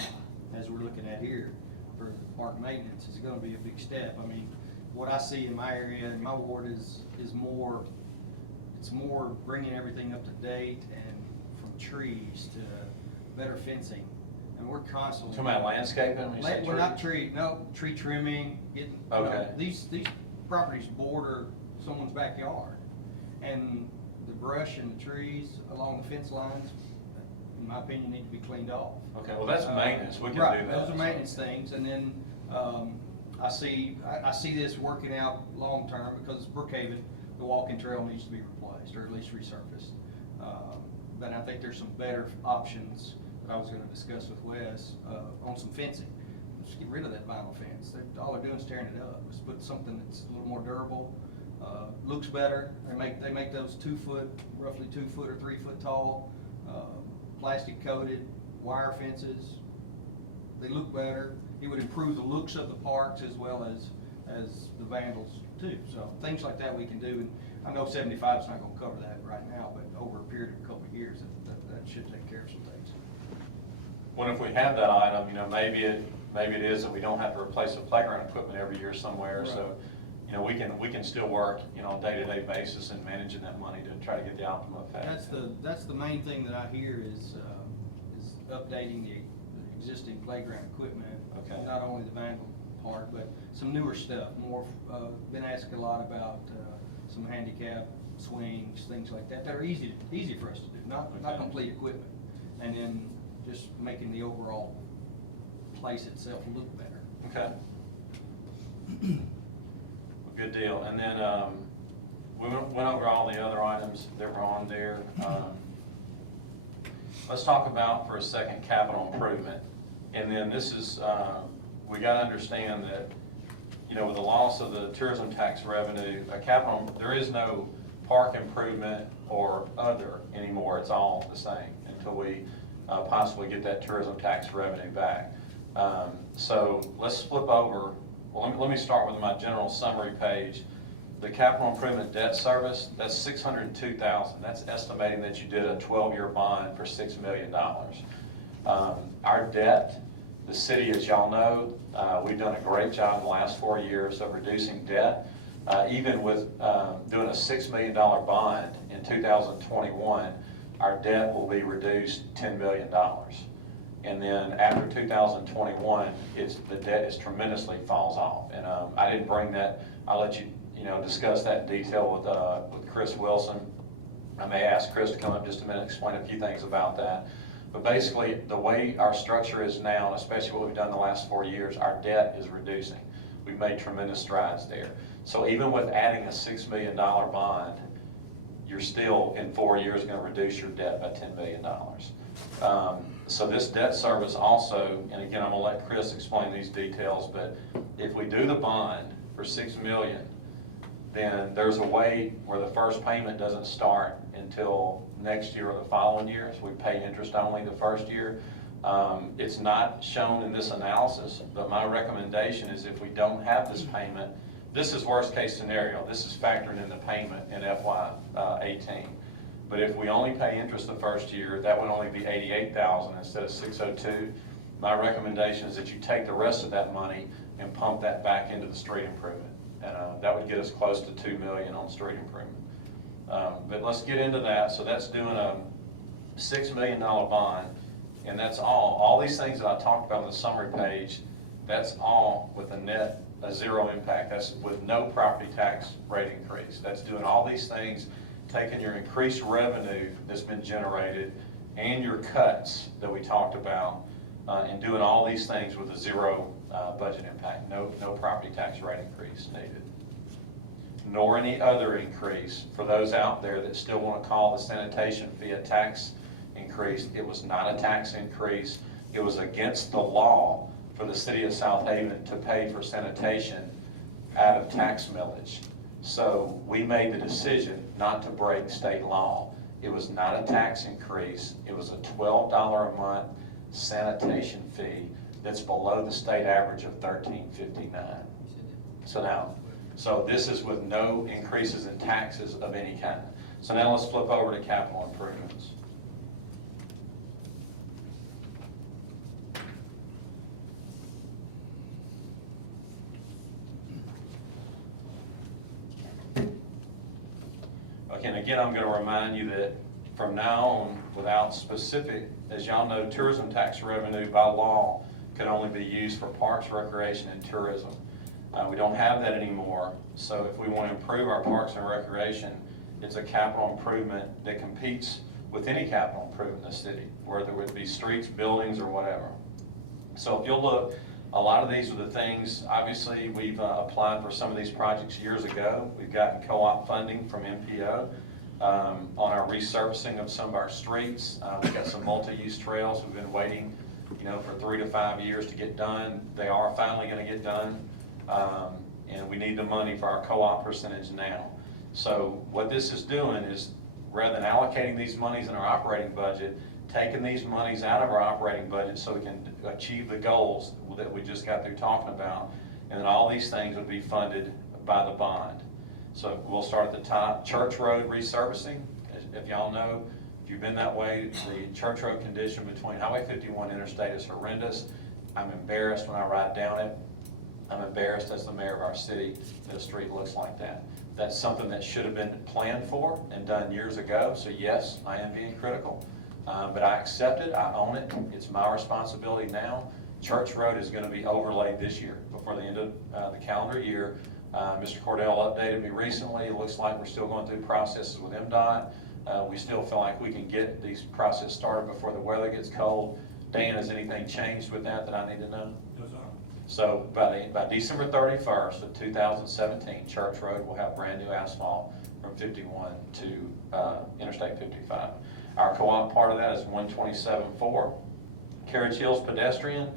as we're looking at here, for park maintenance, is gonna be a big step. I mean, what I see in my area, in my ward is more, it's more bringing everything up to date and from trees to better fencing. And we're constantly. Talking about landscaping, when you say Well, not tree? tree trimming, getting, Okay. these properties border someone's backyard. And the brush and the trees along the fence lines, in my opinion, need to be cleaned off. Okay, well, that's maintenance, we can do that. Right, those are maintenance things, and then, I see this working out long-term, because Brookhaven, the walking trail needs to be replaced, or at least resurfaced. But I think there's some better options that I was gonna discuss with Wes, on some fencing. Just get rid of that vinyl fence, all they're doing is tearing it up, just put something that's a little more durable, looks better. They make those 2 foot, roughly 2 foot or 3 foot tall, plastic coated wire fences. They look better. It would improve the looks of the parks as well as the vandals too. So things like that we can do. And I know 75 is not gonna cover that right now, but over a period of a couple of years, that should take care of some things. Well, if we have that item, maybe it is that we don't have to replace the playground equipment every year somewhere, so, you know, we can still work, you know, on a day-to-day basis and managing that money to try to get the optimum effect. That's the main thing that I hear is updating the existing playground equipment. Okay. Not only the vandal part, but some newer stuff, more, been asked a lot about, some handicap swings, things like that, that are easy for us to do, not Okay. complete equipment. And then just making the overall place itself look better. Okay. Good deal. And then, we went over all the other items that were on there. Let's talk about for a second capital improvement. And then this is, we gotta understand that, you know, with the loss of the tourism tax revenue, there is no park improvement or other anymore. It's all the same until we possibly get that tourism tax revenue back. So let's flip over. Well, let me start with my general summary page. The capital improvement debt service, that's $602,000. That's estimating that you did a 12-year bond for $6 million. Our debt, the city, as y'all know, we've done a great job in the last 4 years of reducing debt. Even with doing a $6 million bond in 2021, our debt will be reduced $10 million. And then after 2021, the debt is tremendously falls off. And I didn't bring that. I'll let you discuss that in detail with Chris Wilson. I may ask Chris to come up just a minute and explain a few things about that. But basically, the way our structure is now, and especially what we've done the last 4 years, our debt is reducing. We've made tremendous strides there. So even with adding a $6 million bond, you're still in 4 years going to reduce your debt by $10 million. So this debt service also, and again, I'm going to let Chris explain these details, but if we do the bond for $6 million, then there's a way where the first payment doesn't start until next year or the following year. So we pay interest only the first year. It's not shown in this analysis, but my recommendation is if we don't have this payment, this is worst case scenario. This is factoring in the payment in FY18. But if we only pay interest the first year, that would only be $88,000 instead of $602. My recommendation is that you take the rest of that money and pump that back into the street improvement. And that would get us close to $2 million on street improvement. But let's get into that. So that's doing a $6 million bond, and that's all these things that I talked about on the summary page, that's all with a zero impact. That's with no property tax rate increase. That's doing all these things, taking your increased revenue that's been generated and your cuts that we talked about, and doing all these things with a zero budget impact. No property tax rate increase needed, nor any other increase. For those out there that still want to call the sanitation fee a tax increase, it was not a tax increase. It was against the law for the City of Southaven to pay for sanitation out of tax millage. So we made the decision not to break state law. It was not a tax increase. It was a $12 a month sanitation fee that's below the state average of $13.59. So this is with no increases in taxes of any kind. So now let's flip over to capital improvements. Okay, and again, I'm going to remind you that from now on, without specific, as y'all know, tourism tax revenue by law can only be used for parks, recreation, and tourism. We don't have that anymore, so if we want to improve our parks and recreation, it's a capital improvement that competes with any capital improvement in the city, whether it would be streets, buildings, or whatever. So if you'll look, a lot of these are the things, obviously, we've applied for some of these projects years ago. We've gotten co-op funding from MPO on our resurfacing of some of our streets. We've got some multi-use trails we've been waiting, for 3 to 5 years to get done. They are finally going to get done, and we need the money for our co-op percentage now. So what this is doing is, rather than allocating these monies in our operating budget, taking these monies out of our operating budget so we can achieve the goals that we just got through talking about, and then all these things would be funded by the bond. So we'll start at the top. Church Road resurfacing. If y'all know, if you've been that way, the Church Road condition between Highway 51 Interstate is horrendous. I'm embarrassed when I ride down it. I'm embarrassed as the mayor of our city that a street looks like that. That's something that should have been planned for and done years ago, so yes, I am being critical. But I accept it, I own it, it's my responsibility now. Church Road is gonna be overlaid this year, before the end of the calendar year. Mr. Cordell updated me recently, it looks like we're still going through processes with MDOT. We still feel like we can get these processes started before the weather gets cold. Dan, has anything changed with that I need to know? No, sir. So by December 31st of 2017, Church Road will have brand new asphalt from 51 to Interstate 55. Our co-op part of that is 127.4. Carriage Hills pedestrian,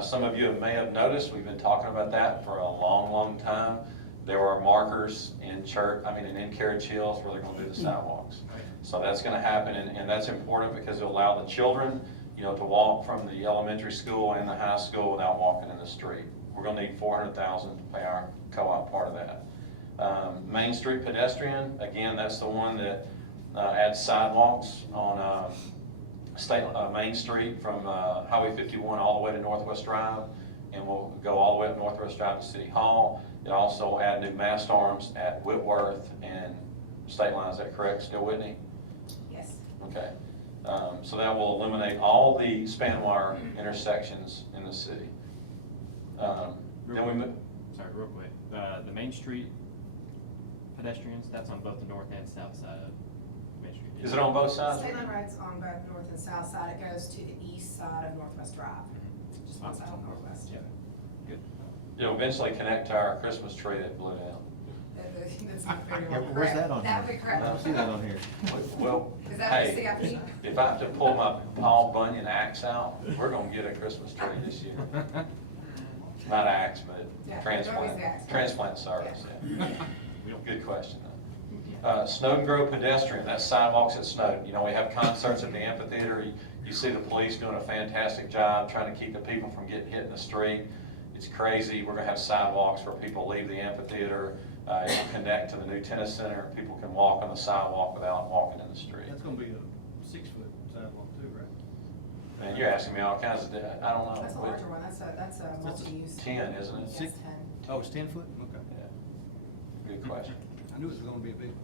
some of you may have noticed, we've been talking about that for a long, long time. There are markers in Carriage Hills where they're gonna do the sidewalks. So that's gonna happen, and that's important because it'll allow the children, to walk from the elementary school and the high school without walking in the street. We're gonna need $400,000 to pay our co-op part of that. Main Street pedestrian, again, that's the one that adds sidewalks on Main Street from Highway 51 all the way to Northwest Drive, and we'll go all the way up Northwest Drive to City Hall. It also add new mast arms at Whitworth and State Line, is that correct, still Whitney? Yes. Okay, so that will eliminate all the span wire intersections in the city. Then we move. Sorry, real quick. The Main Street pedestrians, that's on both the north and south side of Main Street. Is it on both sides? State Line Road's on both north and south side. It goes to the east side of Northwest Drive. Just one side of Northwest. Yeah. Good. It'll eventually connect to our Christmas tree that blew down. That's not very Yeah, well where's correct. that on here? That would be correct. I don't see that on here. Well, Is that what hey, CIP? if I have to pull my Paul Bunyan axe out, we're gonna get a Christmas tree this year. Not axe, but Yeah, it's always transplant, the axe. transplant service, yeah. Good question, though. Snowden Grove pedestrian, that's sidewalks at Snowden. We have concerts at the amphitheater. You see the police doing a fantastic job trying to keep the people from getting hit in the street. It's crazy. We're gonna have sidewalks where people leave the amphitheater. It will connect to the new tennis center. People can walk on the sidewalk without walking in the street. That's gonna be a 6-foot sidewalk too, right? Man, you're asking me all kinds of, I don't know. That's a larger one. That's a multi-use. 10, isn't it? Yes, 10. Oh, it's 10 foot? Okay. Yeah. Good question. I knew it was gonna be a big one.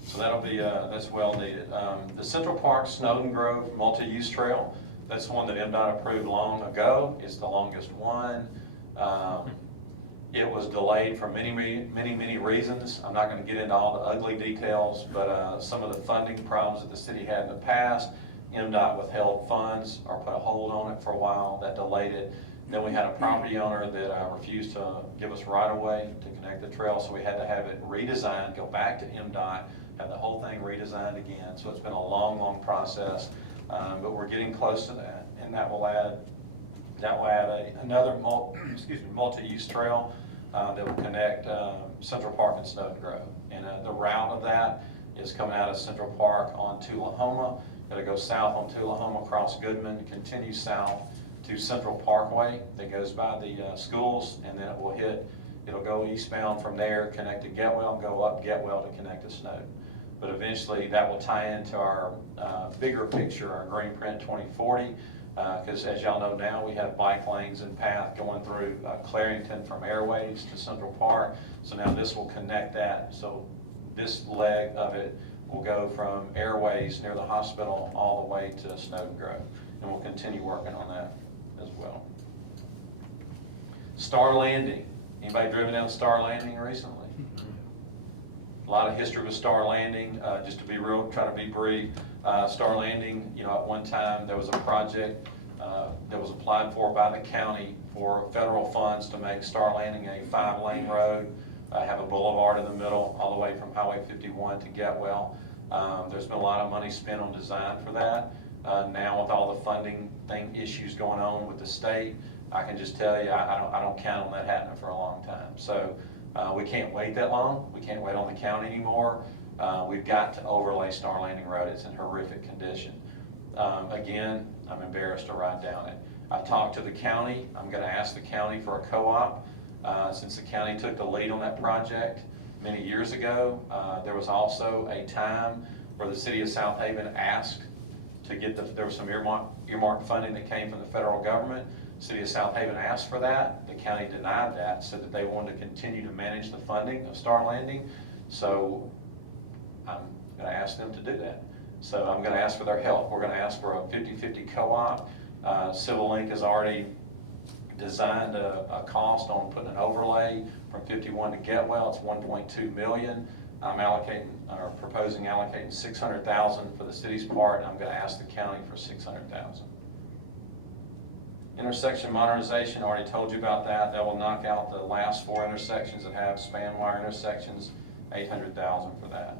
So that'll be, that's well needed. The Central Park Snowden Grove multi-use trail, that's one that MDOT approved long ago. It's the longest one. It was delayed for many reasons. I'm not gonna get into all the ugly details, but some of the funding problems that the city had in the past, MDOT withheld funds or put a hold on it for a while, that delayed it. Then we had a property owner that refused to give us right-of-way to connect the trail, so we had to have it redesigned, go back to MDOT, have the whole thing redesigned again. So it's been a long process, but we're getting close to that, and that will add another multi-use trail that will connect Central Park and Snowden Grove. And the route of that is coming out of Central Park on Tullahoma. It'll go south on Tullahoma, across Goodman, continue south to Central Parkway that goes by the schools, and then it'll go eastbound from there, connect to Getwell, and go up Getwell to connect to Snowden. But eventually that will tie into our bigger picture, our Green Print 2040, because as y'all know now, we have bike lanes and path going through Clarington from Airways to Central Park. So now this will connect that. So this leg of it will go from Airways near the hospital all the way to Snowden Grove. And we'll continue working on that as well. Star Landing. Anybody driven down Star Landing recently? A lot of history with Star Landing. Just to be real, try to be brief. Star Landing, at one time there was a project that was applied for by the county for federal funds to make Star Landing a 5-lane road, have a boulevard in the middle, all the way from Highway 51 to Getwell. There's been a lot of money spent on design for that. Now with all the funding issues going on with the state, I can just tell you, I don't count on that happening for a long time. So we can't wait that long. We can't wait on the county anymore. We've got to overlay Star Landing Road. It's in horrific condition. Again, I'm embarrassed to ride down it. I talked to the county. I'm going to ask the county for a co-op. Since the county took the lead on that project many years ago, there was also a time where the City of Southaven asked to get there was some earmark funding that came from the federal government. City of Southaven asked for that. The county denied that, said that they wanted to continue to manage the funding of Star Landing. So I'm going to ask them to do that. So I'm going to ask for their help. We're going to ask for a 50-50 co-op. Civil Link has already designed a cost on putting an overlay from 51 to Getwell. It's $1.2 million. I'm proposing allocating $600,000 for the city's part. I'm going to ask the county for $600,000. Intersection modernization, I already told you about that. That will knock out the last 4 intersections that have span wire intersections, $800,000 for that.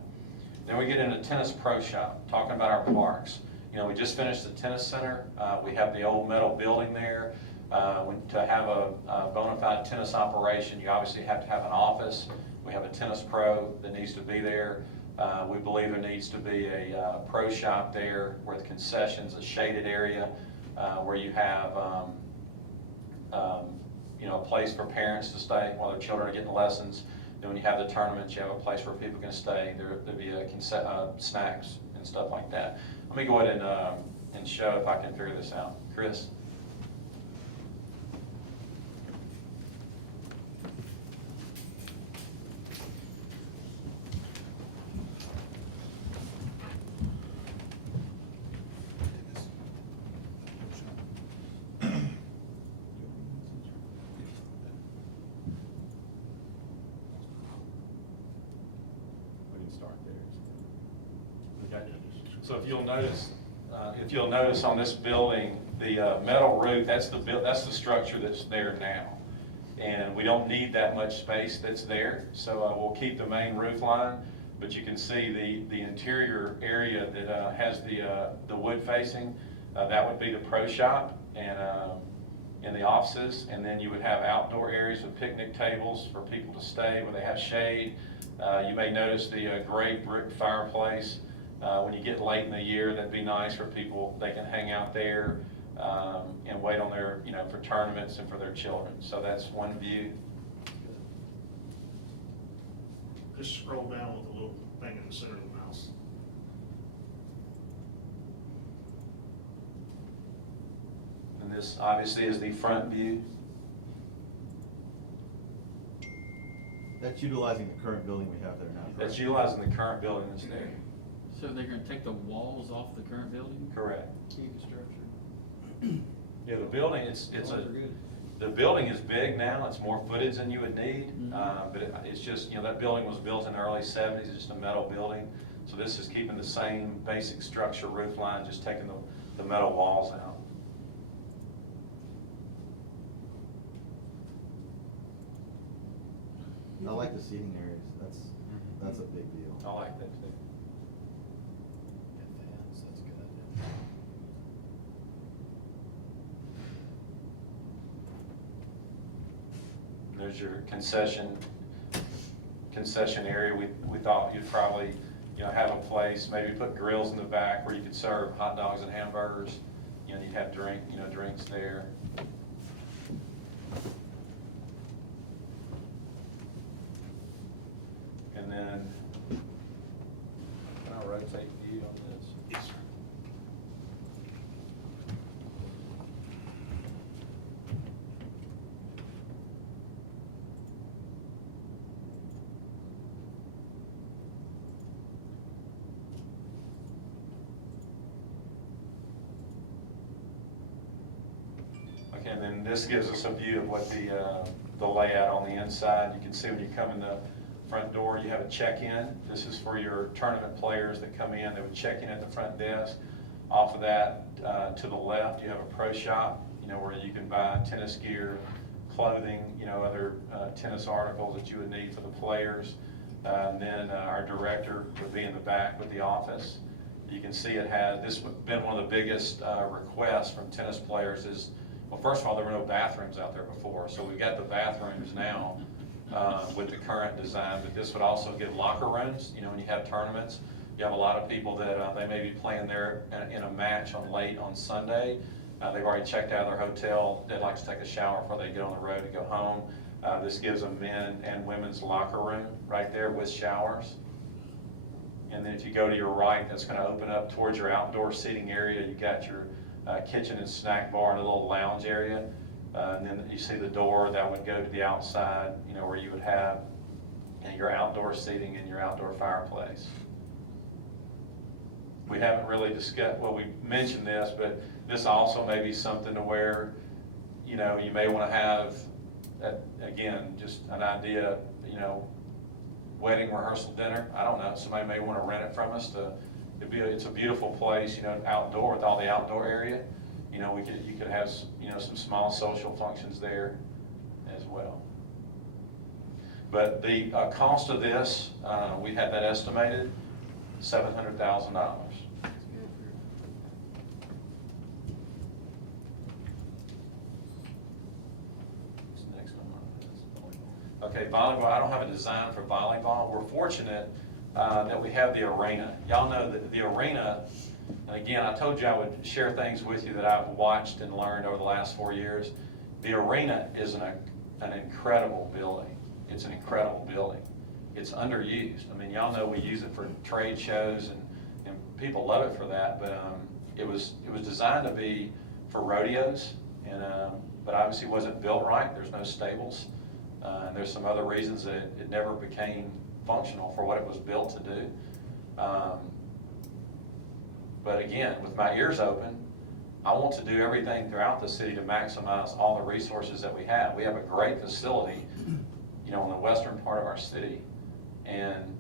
Then we get into tennis pro shop, talking about our parks. You know, we just finished the tennis center. We have the old metal building there. To have a bona fide tennis operation, you obviously have to have an office. We have a tennis pro that needs to be there. We believe there needs to be a pro shop there with concessions, a shaded area where you have you know, a place for parents to stay while their children are getting lessons. Then when you have the tournaments, you have a place where people can stay. There'll be snacks and stuff like that. Let me go ahead and show if I can figure this out. Chris? We can start there. Okay. So if you'll notice on this building, the metal roof, that's the structure that's there now. And we don't need that much space that's there, so we'll keep the main roof line, but you can see the interior area that has the wood facing, that would be the pro shop and in the offices, and then you would have outdoor areas with picnic tables for people to stay where they have shade. You may notice the gray brick fireplace. When you get late in the year, that'd be nice for people. They can hang out there and wait on their, you know, for tournaments and for their children. So that's one view. Just scroll down with the little thing in the center of the mouse. And this obviously is the front view. That's utilizing the current building we have there now. correct? That's utilizing the current building that's there. So they're gonna take the walls off the current building? Correct. Keep the structure. Yeah, the building, the building is big now. It's more footage than you would need. But it's just, you know, that building was built in the early 70s. It's just a metal building. So this is keeping the same basic structure, roof line, just taking the metal walls out. I like the seating areas. That's a big deal. I like that too. Fans, that's good. There's your concession area. We thought you'd probably, you know, have a place, maybe put grills in the back where you could serve hot dogs and hamburgers. You know, you'd have drinks there. And then, can I rotate view on this? Yes, sir. Okay, and then this gives us a view of what the layout on the inside. You can see when you come in the front door, you have a check-in. This is for your tournament players that come in. They would check in at the front desk. Off of that, to the left, you have a pro shop, you know, where you can buy tennis gear, clothing, you know, other tennis articles that you would need for the players. And then our director would be in the back with the office. You can see this has been one of the biggest requests from tennis players is, well, first of all, there were no bathrooms out there before, so we've got the bathrooms now with the current design, but this would also give locker rooms. You know, when you have tournaments, you have a lot of people that they may be playing there in a match late on Sunday. They've already checked out of their hotel. They'd like to take a shower before they get on the road to go home. This gives them men and women's locker room right there with showers. And then if you go to your right, that's going to open up towards your outdoor seating area. You got your kitchen and snack bar and a little lounge area. And then you see the door that would go to the outside, you know, where you would have, you know, your outdoor seating and your outdoor fireplace. We haven't really discussed, well, we mentioned this, but this also may be something to where, you know, you may want to have, again, just an idea, you know, wedding rehearsal dinner. I don't know, somebody may want to rent it from us to, it's a beautiful place, you know, outdoor with all the outdoor area. You know, you could have, you know, some small social functions there as well. But the cost of this, we had that estimated, $700,000. Next one. Okay, volleyball, I don't have a design for volleyball. We're fortunate that we have the arena. Y'all know that the arena, and again, I told you I would share things with you that I've watched and learned over the last 4 years. The arena is an incredible building. It's an incredible building. It's underused. I mean, y'all know we use it for trade shows and people love it for that, but it was designed to be for rodeos, and but obviously wasn't built right. There's no stables, and there's some other reasons that it never became functional for what it was built to do. But again, with my ears open, I want to do everything throughout the city to maximize all the resources that we have. We have a great facility, you know, in the western part of our city, and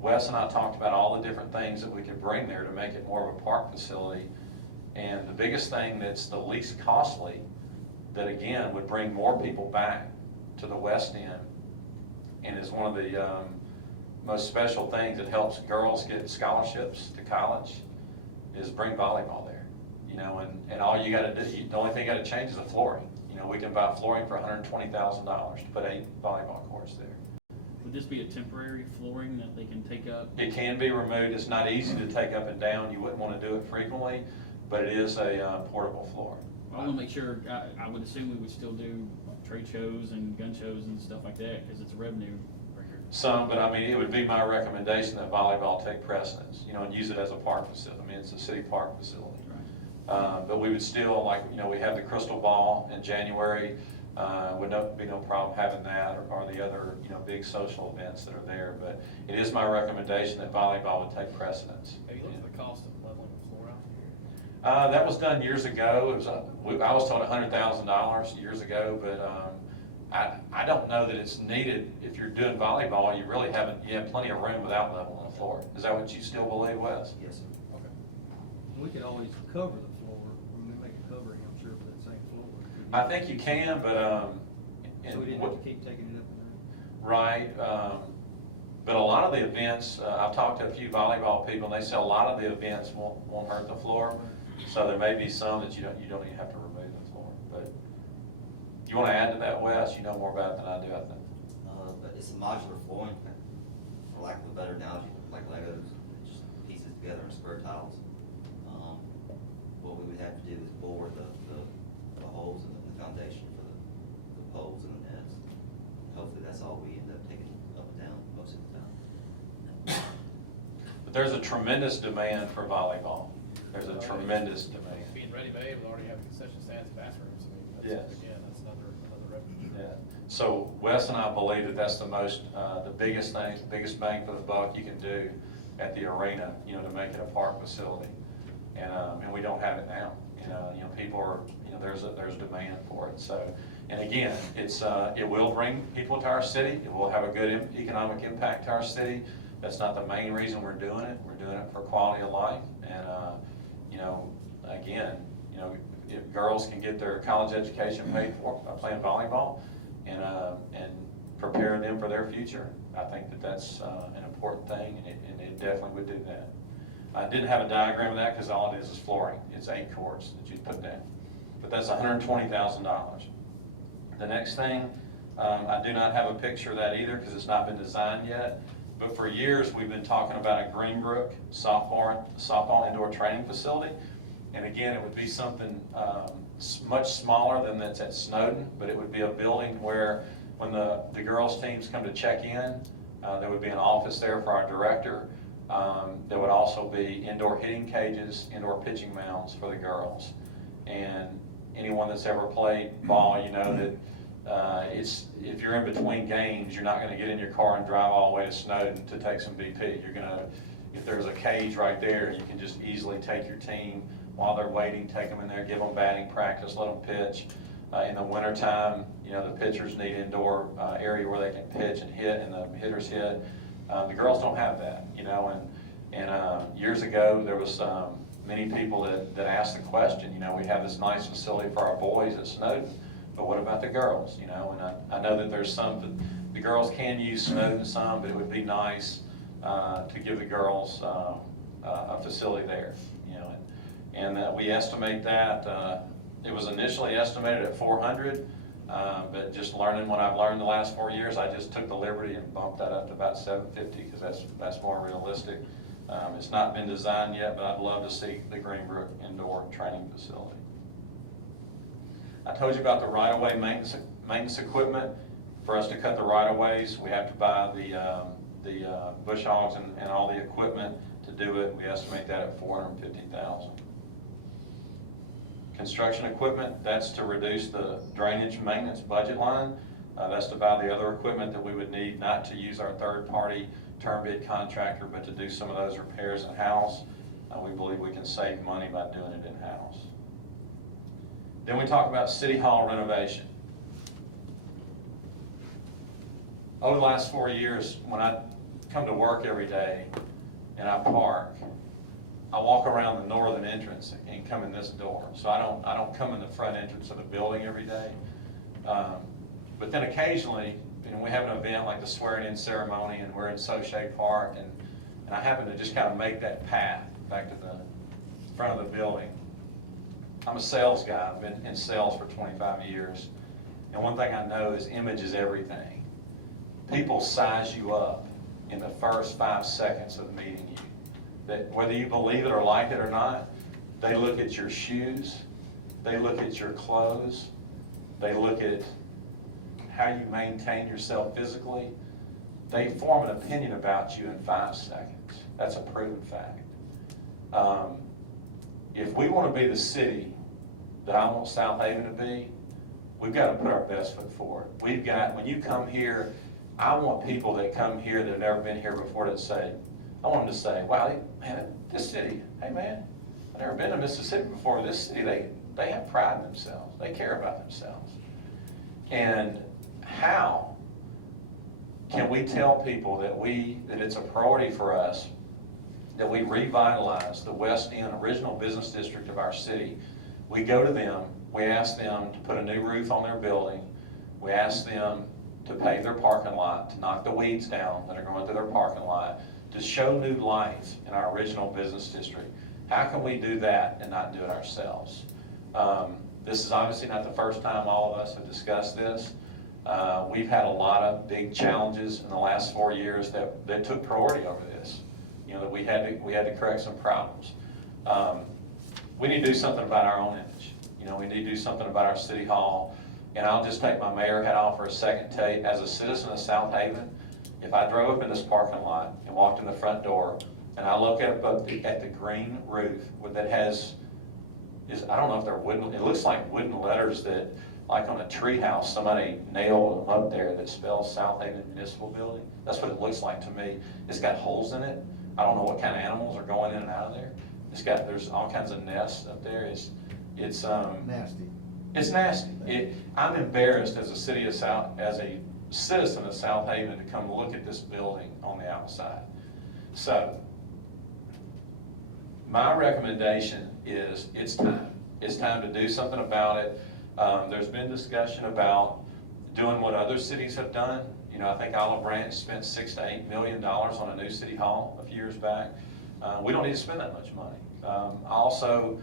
Wes and I talked about all the different things that we could bring there to make it more of a park facility. And the biggest thing that's the least costly, that again would bring more people back to the West End, and is one of the most special things that helps girls get scholarships to college, is bring volleyball there. You know, and all you got to do, the only thing you got to change is the flooring. You know, we can buy flooring for $120,000 to put 8 volleyball courts there. Would this be a temporary flooring that they can take up? It can be removed. It's not easy to take up and down. You wouldn't want to do it frequently, but it is a portable floor. I want to make sure, I would assume we would still do trade shows and gun shows and stuff like that, because it's a revenue breaker. Some, but I mean, it would be my recommendation that volleyball take precedence, you know, and use it as a park facility. I mean, it's a city park facility. Right. But we would still, like, you know, we have the Crystal Ball in January. Would be no problem having that, or the other, you know, big social events that are there. But it is my recommendation that volleyball would take precedence. Have you looked at the cost of leveling the floor out here? That was done years ago. It was I was told $100,000 years ago, but I don't know that it's needed. If you're doing volleyball, you have plenty of room without leveling the floor. Is that what you still believe, Wes? Yes, sir. Okay. We could always cover the floor, when we make a covering, I'm sure, for that same floor. I think you can, but So we didn't have to keep taking it up and down. right. But a lot of the events, I've talked to a few volleyball people, and they say a lot of the events won't hurt the floor. So there may be some that you don't even have to remove the floor. But you want to add to that, Wes? You know more about it than I do, I think. But it's a modular flooring, for lack of a better analogy, like Legos, just pieces together and square tiles. What we would have to do is bore the holes in the foundation for the poles and the nets. Hopefully that's all we end up taking up and down most of the time. But there's a tremendous demand for volleyball. There's a tremendous demand. Being ready-made, we already have concession stands and bathrooms. I mean, Yes. again, that's another revenue. Yeah. So Wes and I believe that that's the biggest bang for the buck you can do at the arena, you know, to make it a park facility. And we don't have it now. You know, people are, you know, there's demand for it. So, and again, it will bring people to our city. It will have a good economic impact to our city. That's not the main reason we're doing it. We're doing it for quality of life. And, you know, again, you know, if girls can get their college education paid for by playing volleyball and prepare them for their future, I think that's an important thing, and it definitely would do that. I didn't have a diagram of that because all it is flooring. It's 8 courts that you put down. But that's $120,000. The next thing, I do not have a picture of that either because it's not been designed yet. But for years, we've been talking about a Greenbrook softball indoor training facility. And again, it would be something much smaller than that's at Snowden, but it would be a building where when the girls' teams come to check in, there would be an office there for our director. There would also be indoor hitting cages, indoor pitching mounds for the girls. And anyone that's ever played ball, you know that if you're in between games, you're not gonna get in your car and drive all the way to Snowden to take some BP. You're gonna, if there's a cage right there, you can just easily take your team while they're waiting, take them in there, give them batting practice, let them pitch. In the wintertime, you know, the pitchers need indoor area where they can pitch and hit, and the hitters hit. The girls don't have that, you know, and years ago, there was many people that asked the question, you know, we have this nice facility for our boys at Snowden, but what about the girls, you know? And I know that there's some, the girls can use Snowden some, but it would be nice to give the girls a facility there, you know. And we estimate that, it was initially estimated at 400, but just learning what I've learned the last 4 years, I just took the liberty and bumped that up to about 750, because that's more realistic. It's not been designed yet, but I'd love to see the Greenbrook indoor training facility. I told you about the right-of-way maintenance equipment. For us to cut the right-of-ways, we have to buy the bush hogs and all the equipment to do it. We estimate that at $450,000. Construction equipment, that's to reduce the drainage maintenance budget line. That's to buy the other equipment that we would need, not to use our third-party term bid contractor, but to do some of those repairs in-house. We believe we can save money by doing it in-house. Then we talk about City Hall renovation. Over the last 4 years, when I come to work every day and I park, I walk around the northern entrance and come in this door. So I don't come in the front entrance of the building every day. But then occasionally, you know, we have an event like the swearing-in ceremony, and we're in Soche Park, and I happen to just kind of make that path back to the front of the building. I'm a sales guy. I've been in sales for 25 years. And one thing I know is image is everything. People size you up in the first 5 seconds of meeting you. That whether you believe it or like it or not, they look at your shoes, they look at your clothes, they look at how you maintain yourself physically. They form an opinion about you in 5 seconds. That's a proven fact. If we want to be the city that I want Southaven to be, we've got to put our best foot forward. We've got, when you come here, I want people that come here that have never been here before to say, I want them to say, wow, man, this city, hey man, I've never been to Mississippi before. This city, they have pride in themselves. They care about themselves. And how can we tell people that it's a priority for us that we revitalize the West End original business district of our city? We go to them, we ask them to put a new roof on their building, we ask them to pave their parking lot, to knock the weeds down that are going through their parking lot, to show new life in our original business district. How can we do that and not do it ourselves? This is obviously not the first time all of us have discussed this. We've had a lot of big challenges in the last 4 years that took priority over this. You know, that we had to correct some problems. We need to do something about our own image. You know, we need to do something about our city hall. And I'll just take my mayor hat off for a second. Tell you, as a citizen of Southaven, if I drove up in this parking lot and walked in the front door and I look up at the green roof that has, I don't know if they're wooden, it looks like wooden letters that, like on a tree house, somebody nailed them up there that spells Southaven Municipal Building. That's what it looks like to me. It's got holes in it. I don't know what kind of animals are going in and out of there. There's all kinds of nests up there. It's Nasty. It's nasty. I'm embarrassed as a citizen of Southaven to come look at this building on the outside. So, my recommendation is it's time. It's time to do something about it. There's been discussion about doing what other cities have done. You know, I think Olive Branch spent $6 to $8 million on a new city hall a few years back. We don't need to spend that much money. I also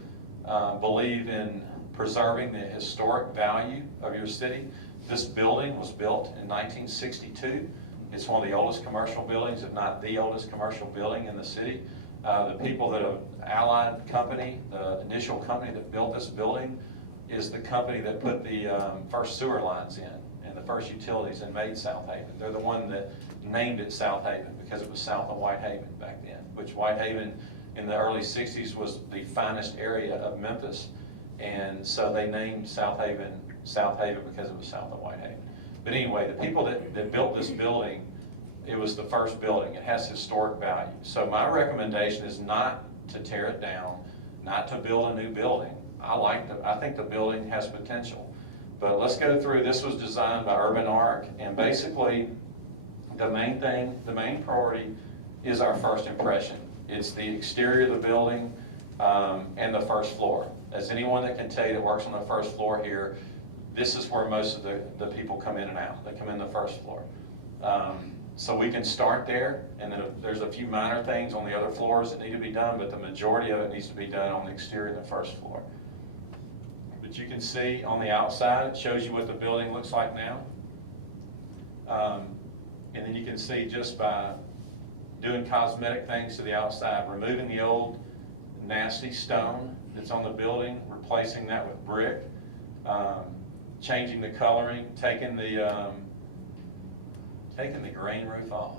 believe in preserving the historic value of your city. This building was built in 1962. It's one of the oldest commercial buildings, if not the oldest commercial building in the city. The people that have Allied Company, the initial company that built this building, is the company that put the first sewer lines in and the first utilities and made Southaven. They're the one that named it Southaven because it was south of Whitehaven back then, which Whitehaven in the early 60s was the finest area of Memphis. And so they named Southaven because it was south of Whitehaven. But anyway, the people that built this building, it was the first building. It has historic value. So my recommendation is not to tear it down, not to build a new building. I think the building has potential. But let's go through, this was designed by Urban Arc, and basically the main priority is our first impression. It's the exterior of the building and the first floor. As anyone that can tell you that works on the first floor here, this is where most of the people come in and out. They come in the first floor. So we can start there, and then there's a few minor things on the other floors that need to be done, but the majority of it needs to be done on the exterior of the first floor. But you can see on the outside, it shows you what the building looks like now. And then you can see just by doing cosmetic things to the outside, removing the old nasty stone that's on the building, replacing that with brick, changing the coloring, taking the green roof off.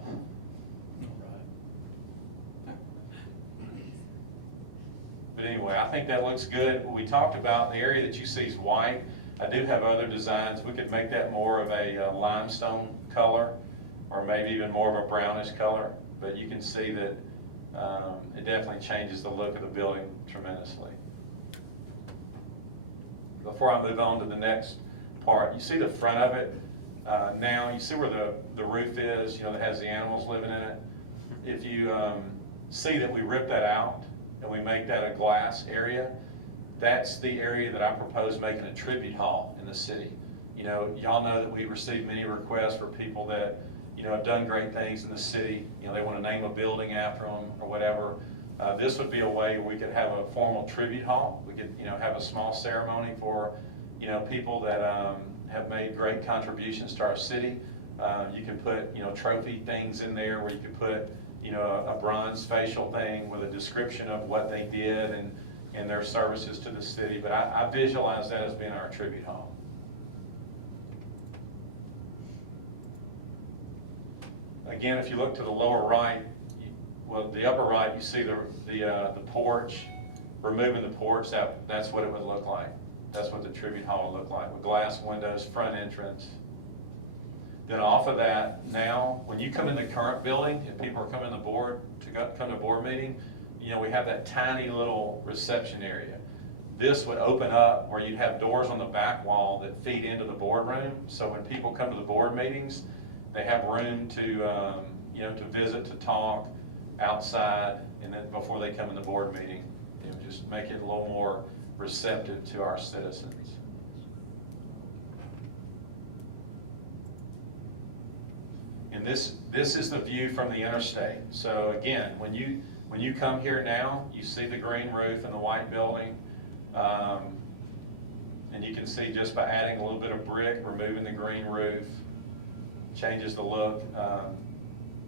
But anyway, I think that looks good. We talked about the area that you see is white. I do have other designs. We could make that more of a limestone color, or maybe even more of a brownish color. But you can see that it definitely changes the look of the building tremendously. Before I move on to the next part, you see the front of it. Now you see where the roof is, that has the animals living in it. If you see that we rip that out and we make that a glass area, that's the area that I propose making a tribute hall in the city. Y'all know that we receive many requests for people that have done great things in the city. They want to name a building after them or whatever. This would be a way we could have a formal tribute hall. We could have a small ceremony for people that have made great contributions to our city. You can put trophy things in there where you could put a bronze facial thing with a description of what they did and their services to the city. But I visualize that as being our tribute hall. Again, if you look to the lower right, the upper right, you see the porch. Removing the porch, that's what it would look like. That's what the tribute hall would look like, with glass windows, front entrance. Then off of that, now, when you come in the current building, if people are coming to come to board meeting, we have that tiny little reception area. This would open up where you'd have doors on the back wall that feed into the boardroom. So when people come to the board meetings, they have room to visit, to talk outside, and then before they come in the board meeting, just make it a little more receptive to our citizens. And this is the view from the interstate. So again, when you come here now, you see the green roof and the white building. And you can see just by adding a little bit of brick, removing the green roof, changes the look.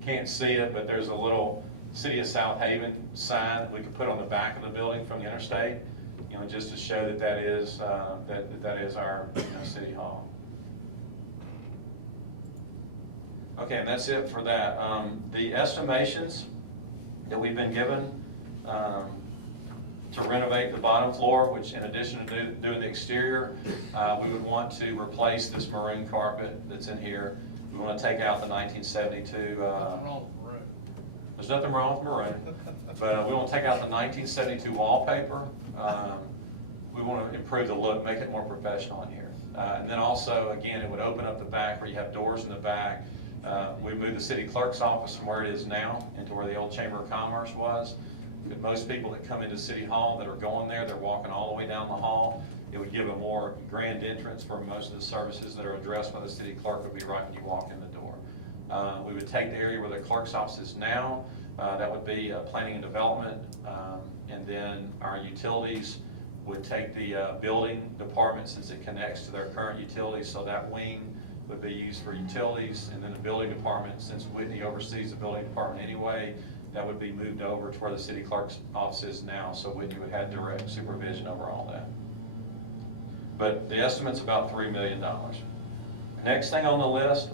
Can't see it, but there's a little City of Southaven sign that we could put on the back of the building from the interstate, just to show that that is our city hall. Okay, and that's it for that. The estimations that we've been given to renovate the bottom floor, which in addition to doing the exterior, we would want to replace this maroon carpet that's in here. We want to take out the 1972. There's nothing wrong with maroon, but we want to take out the 1972 wallpaper. We want to improve the look, make it more professional in here. And then also, again, it would open up the back where you have doors in the back. We moved the city clerk's office from where it is now into where the old Chamber of Commerce was. But most people that come into City Hall that are going there, they're walking all the way down the hall. It would give a more grand entrance for most of the services that are addressed by the city clerk would be right when you walk in the door. We would take the area where the clerk's office is now. That would be planning and development. And then our utilities would take the building department, since it connects to their current utilities. So that wing would be used for utilities. And then the building department, since Whitney oversees the building department anyway, that would be moved over to where the city clerk's office is now. So Whitney would have direct supervision over all that. But the estimate's about $3 million. Next thing on the list,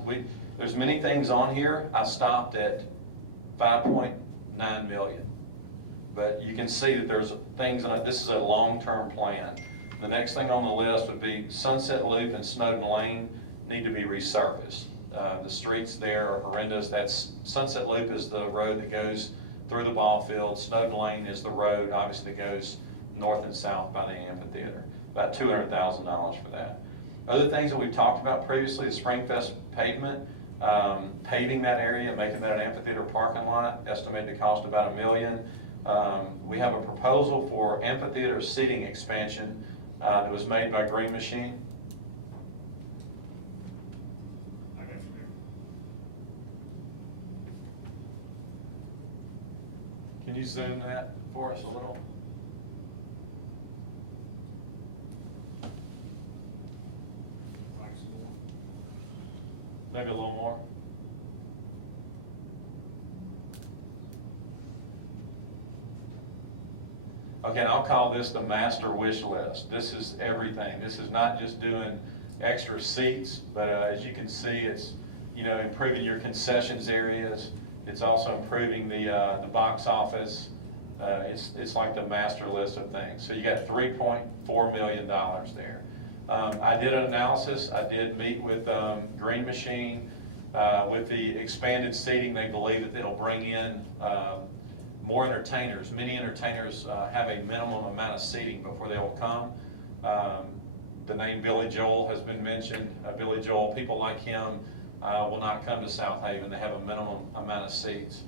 there's many things on here. I stopped at 5.9 million. But you can see that there's things, this is a long-term plan. The next thing on the list would be Sunset Loop and Snowden Lane need to be resurfaced. The streets there are horrendous. Sunset Loop is the road that goes through the ball field. Snowden Lane is the road, obviously, that goes north and south by the amphitheater. About $200,000 for that. Other things that we've talked about previously, the Springfest pavement, paving that area, making that an amphitheater parking lot, estimated to cost about $1 million. We have a proposal for amphitheater seating expansion that was made by Green Machine. I got you there. Can you zoom that for us a little? Like some more. Maybe a little more. Okay, I'll call this the master wish list. This is everything. This is not just doing extra seats, but as you can see, it's, you know, improving your concessions areas. It's also improving the box office. It's like the master list of things. So you got $3.4 million there. I did an analysis. I did meet with Green Machine. With the expanded seating, they believe that they'll bring in more entertainers. Many entertainers have a minimum amount of seating before they will come. The name Billy Joel has been mentioned. Billy Joel, people like him will not come to Southaven. They have a minimum amount of seats.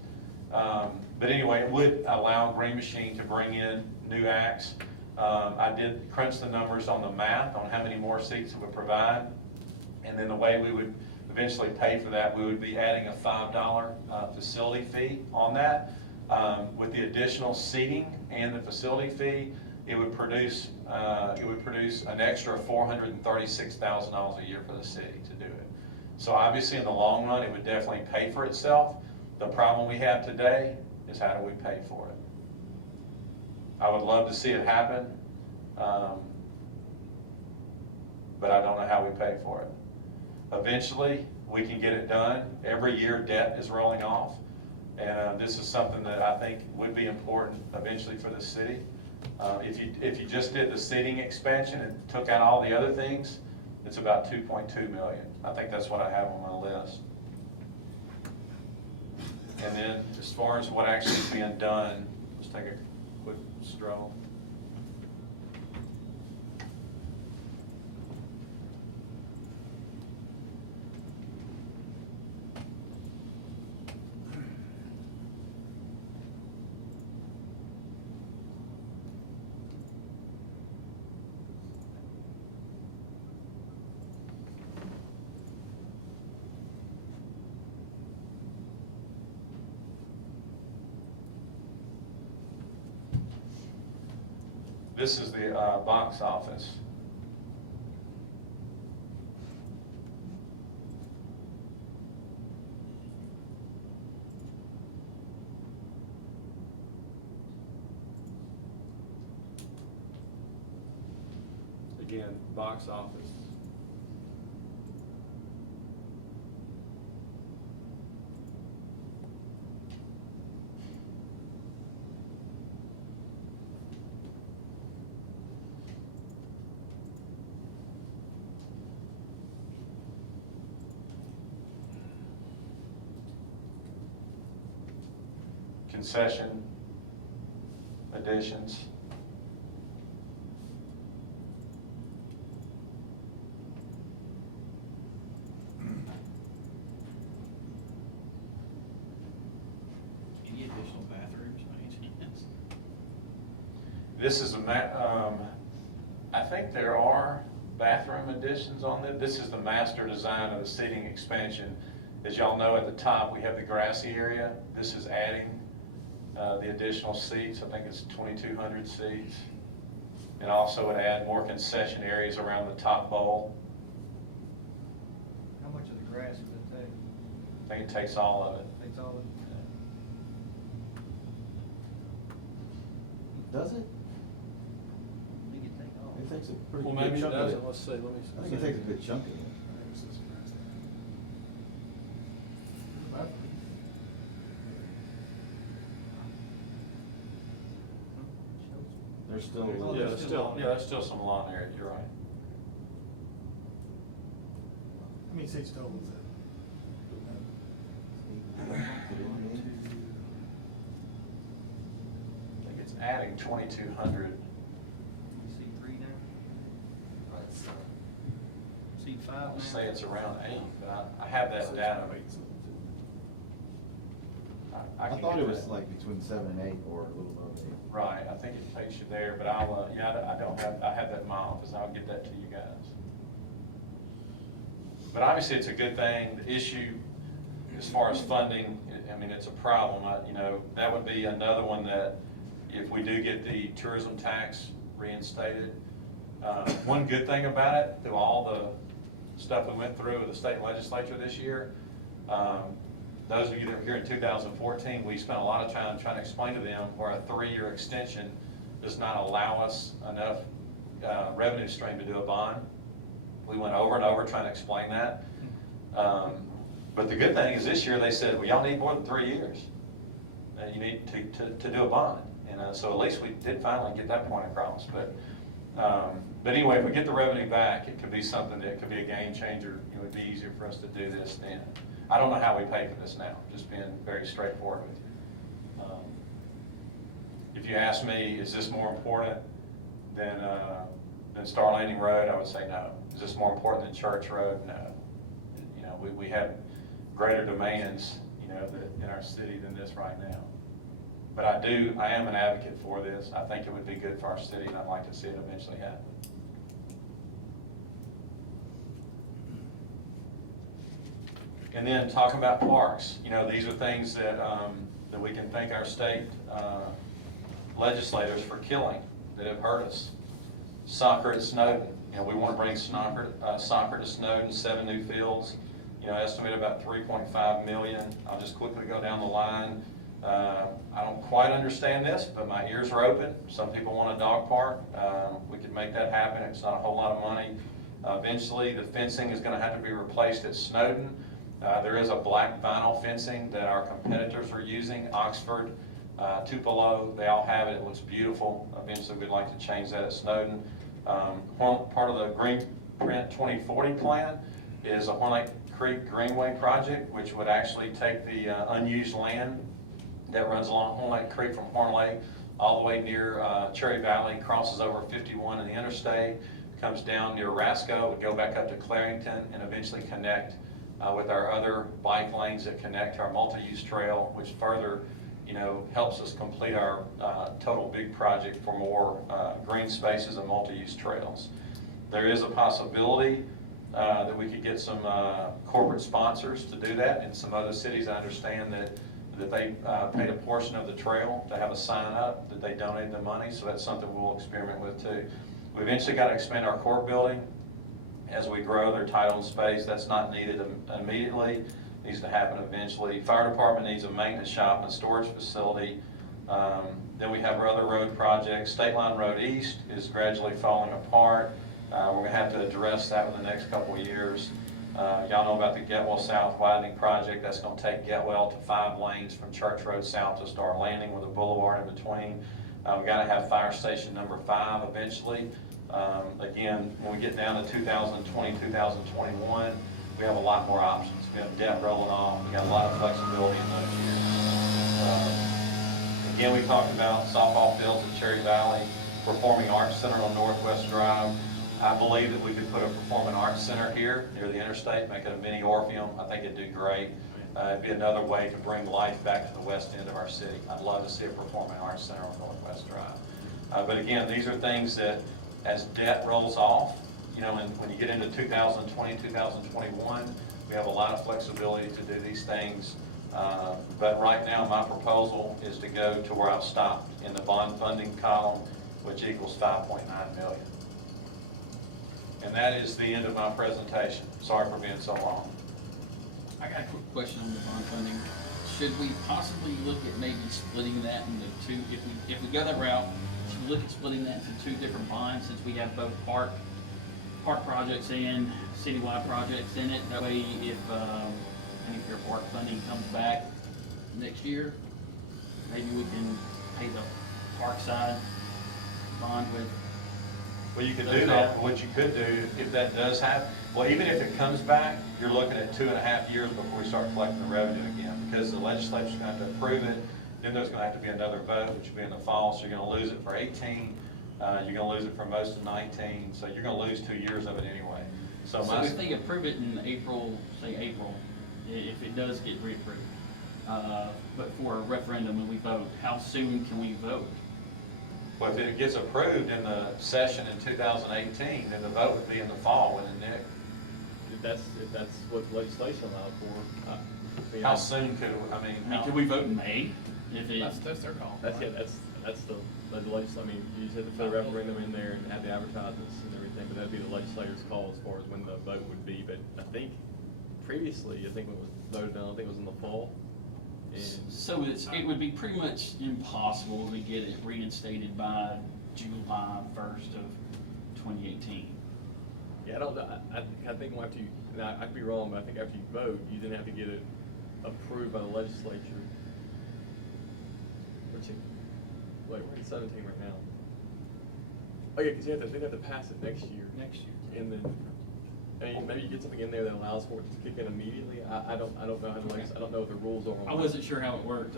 But anyway, it would allow Green Machine to bring in new acts. I did crunch the numbers on the math on how many more seats it would provide. And then the way we would eventually pay for that, we would be adding a $5 facility fee on that. With the additional seating and the facility fee, it would produce an extra $436,000 a year for the city to do it. So obviously, in the long run, it would definitely pay for itself. The problem we have today is how do we pay for it? I would love to see it happen, but I don't know how we pay for it. Eventually, we can get it done. Every year, debt is rolling off. And this is something that I think would be important eventually for the city. If you just did the seating expansion and took out all the other things, it's about $2.2 million. I think that's what I have on my list. And then as far as what actually is being done, let's take a quick stroll. This is the box office. Again, box office. Concession additions. Any additional bathrooms by any chance? This is I think there are bathroom additions on it. This is the master design of the seating expansion. As y'all know, at the top, we have the grassy area. This is adding the additional seats. I think it's 2,200 seats. And also would add more concession areas around the top bowl. How much of the grass would it take? I think it takes all of it. Takes all of it? Does it? I think it take all. It takes a pretty Well, good maybe it chunk of doesn't, it. let's see, let me. I think it takes a good chunk of it. there's still. Yeah, there's still some lawn area, you're right. How many seats total is that? I think it's adding 2,200. You see 3 now? See 5 now? I'll say it's around 8, but I have that data. I can thought get it was that. like between 7 and 8 or a little above 8. Right, I think it takes you there, but I'll, I have that in my office, I'll get that to you guys. But obviously, it's a good thing. The issue, as far as funding, I mean, it's a problem. That would be another one that if we do get the tourism tax reinstated, one good thing about it, through all the stuff we went through with the state legislature this year, those of you that were here in 2014, we spent a lot of time trying to explain to them where a 3-year extension does not allow us enough revenue stream to do a bond. We went over and over trying to explain that. But the good thing is this year they said, well, y'all need more than 3 years. You need to do a bond. And so at least we did finally get that point across. But anyway, if we get the revenue back, it could be something that could be a game changer. It would be easier for us to do this then. I don't know how we pay for this now, just being very straightforward with you. If you ask me, is this more important than Star Landing Road, I would say no. Is this more important than Church Road? No. We have greater demands, in our city than this right now. But I am an advocate for this. I think it would be good for our city, and I'd like to see it eventually happen. And then talking about parks, these are things that we can thank our state legislators for killing, that have hurt us. Soccer at Snowden, we want to bring soccer to Snowden, 7 new fields, estimated about $3.5 million. I'll just quickly go down the line. I don't quite understand this, but my ears are open. Some people want a dog park. We could make that happen. It's not a whole lot of money. Eventually, the fencing is going to have to be replaced at Snowden. There is a black vinyl fencing that our competitors are using, Oxford, Tupelo, they all have it. It looks beautiful. Eventually, we'd like to change that at Snowden. Part of the Green Print 2040 plan is a Horn Lake Creek Greenway project, which would actually take the unused land that runs along Horn Lake Creek from Horn Lake all the way near Cherry Valley, crosses over 51 in the interstate, comes down near Rasco, would go back up to Clarington, and eventually connect with our other bike lanes that connect to our multi-use trail, which further, helps us complete our total big project for more green spaces and multi-use trails. There is a possibility that we could get some corporate sponsors to do that. In some other cities, I understand that they paid a portion of the trail to have a sign up that they donated the money, so that's something we'll experiment with too. We eventually got to expand our court building as we grow their title and space. That's not needed immediately, needs to happen eventually. Fire department needs a maintenance shop and a storage facility. Then we have our other road projects. State Line Road East is gradually falling apart. We're going to have to address that in the next couple of years. Y'all know about the Getwell South widening project. That's going to take Getwell to 5 lanes from Church Road South to Star Landing with a boulevard in between. We've got to have fire station number 5 eventually. Again, when we get down to 2020, 2021, we have a lot more options. We have debt rolling off. We got a lot of flexibility in those years. Again, we talked about softball fields at Cherry Valley, Performing Arts Center on Northwest Drive. I believe that we could put a Performing Arts Center here near the interstate, make it a mini Orpheum. I think it'd do great. It'd be another way to bring life back to the west end of our city. I'd love to see a Performing Arts Center on Northwest Drive. But again, these are things that as debt rolls off, and when you get into 2020, 2021, we have a lot of flexibility to do these things. But right now, my proposal is to go to where I've stopped in the bond funding column, which equals $5.9 million. And that is the end of my presentation. Sorry for being so long. I got a quick question on the bond funding. Should we possibly look at maybe splitting that into 2, if we go that route, should we look at splitting that into 2 different bonds, since we have both park projects and citywide projects in it? That way, if any of your park funding comes back next year, maybe we can pay the park side bond with? Well, you could do that, what you could do, if that does happen, well, even if it comes back, you're looking at 2.5 years before we start collecting the revenue again, because the legislature's gonna have to approve it, then there's gonna have to be another vote, which will be in the fall, so you're gonna lose it for 18, you're gonna lose it for most of 19, so you're gonna lose 2 years of it anyway. So So my, if they approve it in April, say April, if it does get reapproved, but for a referendum and we vote, how soon can we vote? well, if it gets approved in the session in 2018, then the vote would be in the fall, wouldn't it? If that's what legislation allowed for. How soon could, I mean, I mean, could we vote in May? If it, That's their call. That's, right? yeah, that's the legislature, I mean, you just have to put a referendum in there and have the advertisements and everything, but that'd be the legislator's call as far as when the vote would be, but I think previously, I think when it was voted on, I think it was in the fall. And so it would be pretty much impossible to get it reinstated by July 1st of 2018. yeah, I don't know, I think after you, now, I could be wrong, but I think after you vote, you then have to get it approved by the legislature. Wait, we're in 17 right now. Oh yeah, because they'd have to pass it next year. Next year. And then, I mean, maybe you get something in there that allows for it to kick in immediately. I don't know how the I don't know what the rules are on I that. wasn't sure how it worked.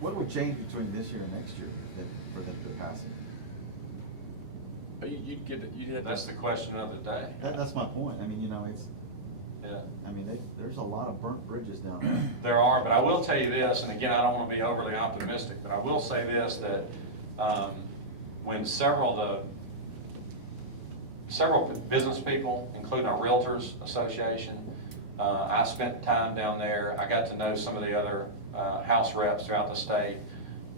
What would change between this year and next year for them to pass it? You'd have that's to. the question of the day. That's my point. I mean, it's, Yeah. I mean, there's a lot of burnt bridges down there. There are, but I will tell you this, and again, I don't want to be overly optimistic, but I will say this, that when several business people, including our Realtors Association, I spent time down there. I got to know some of the other House reps throughout the state,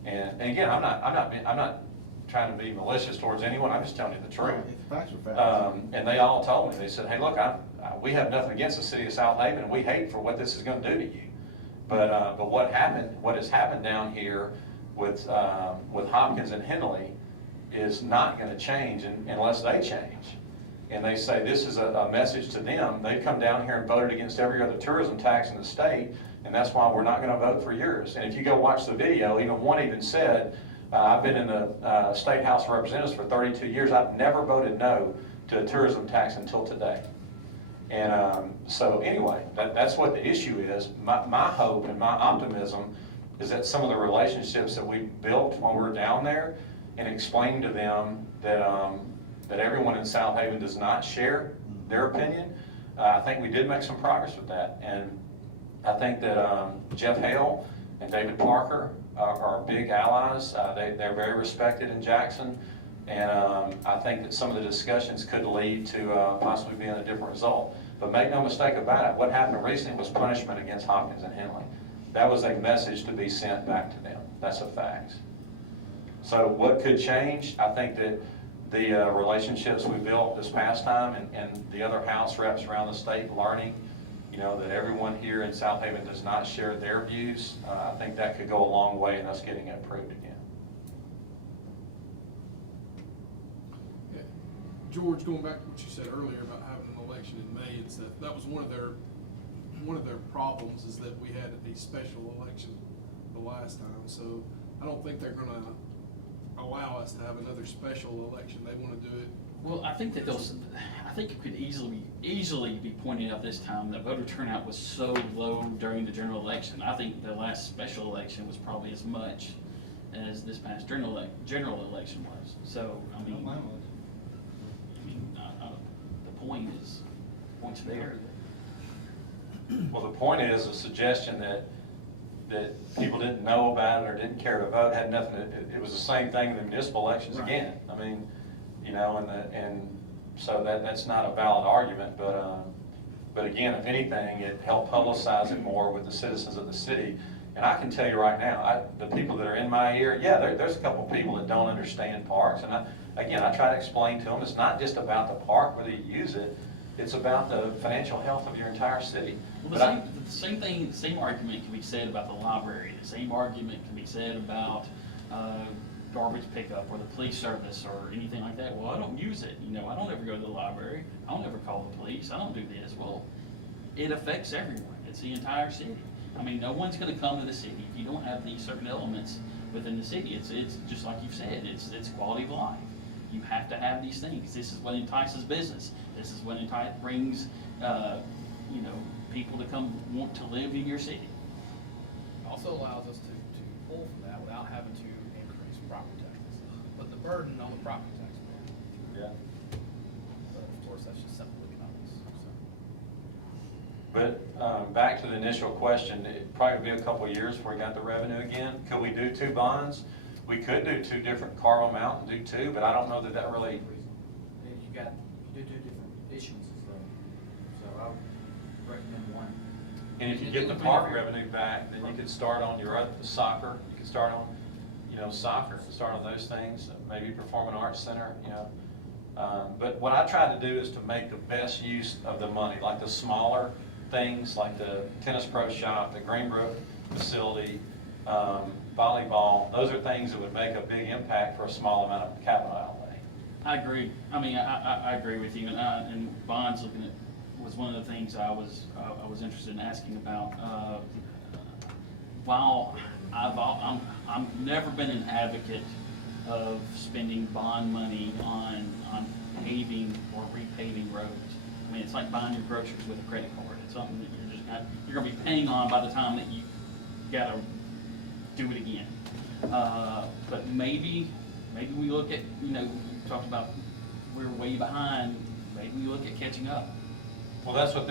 and again, I'm not trying to be malicious towards anyone. I'm just telling you the truth. Facts are facts. And they all told me, they said, hey, look, we have nothing against the city of Southaven, and we hate for what this is gonna do to you. But what has happened down here with Hopkins and Henley is not gonna change unless they change. And they say this is a message to them. They've come down here and voted against every other tourism tax in the state, and that's why we're not gonna vote for yours. And if you go watch the video, one even said, I've been in the State House of Representatives for 32 years. I've never voted no to a tourism tax until today. And so anyway, that's what the issue is. My hope and my optimism is that some of the relationships that we built when we were down there and explained to them that everyone in Southaven does not share their opinion, I think we did make some progress with that. And I think that Jeff Hale and David Parker are big allies. They're very respected in Jackson. And I think that some of the discussions could lead to possibly being a different result. But make no mistake about it, what happened recently was punishment against Hopkins and Henley. That was a message to be sent back to them. That's a fact. So what could change? I think that the relationships we built this past time and the other House reps around the state learning, that everyone here in Southaven does not share their views, I think that could go a long way in us getting it approved again. Yeah. George, going back to what you said earlier about having an election in May and stuff, that was one of their problems is that we had a special election the last time. So I don't think they're gonna allow us to have another special election. They wanna do it. Well, I think that I think it could easily be pointed out this time that voter turnout was so low during the general election. I think the last special election was probably as much as this past general election was. So, I mean, the point's there. Well, the point is a suggestion that people didn't know about it or didn't care to vote had nothing, it was the same thing in the municipal elections Right. again. I mean, and so that's not a valid argument, but again, if anything, it helped publicize it more with the citizens of the city. And I can tell you right now, the people that are in my ear, there's a couple people that don't understand parks. And I try to explain to them, it's not just about the park, whether you use it, it's about the financial health of your entire city. Well, the same argument can be said about the library. The same argument can be said about garbage pickup or the police service or anything like that. Well, I don't use it. I don't ever go to the library. I don't ever call the police. I don't do this. Well, it affects everyone. It's the entire city. I mean, no one's going to come to the city if you don't have these certain elements within the city. It's just like you've said. It's quality of life. You have to have these things. This is what entices business. This is what brings, people to come want to live in your city. Also allows us to pull from that without having to increase property taxes. Put the burden on the property taxpayer. Yeah. But of course, that's just simple economics. But back to the initial question, it'd probably be a couple of years before we got the revenue again. Could we do 2 bonds? We could do 2 different, carve them out and do 2, but I don't know that really, You do 2 different issuances though, so I would recommend one. and if you get the park revenue back, then you could start on your other, soccer, you could start on, soccer, start on those things, maybe performing arts center, But what I try to do is to make the best use of the money, like the smaller things, like the tennis pro shop, the Greenbrook facility, volleyball. Those are things that would make a big impact for a small amount of capital outlay. I agree. I mean, I agree with you, and bonds looking at was one of the things I was interested in asking about. While I've never been an advocate of spending bond money on paving or repaving roads. I mean, it's like buying your groceries with a credit card. It's something that you're gonna be paying on by the time that you gotta do it again. But maybe we look at, we talked about we're way behind, maybe we look at catching up. Well, that's what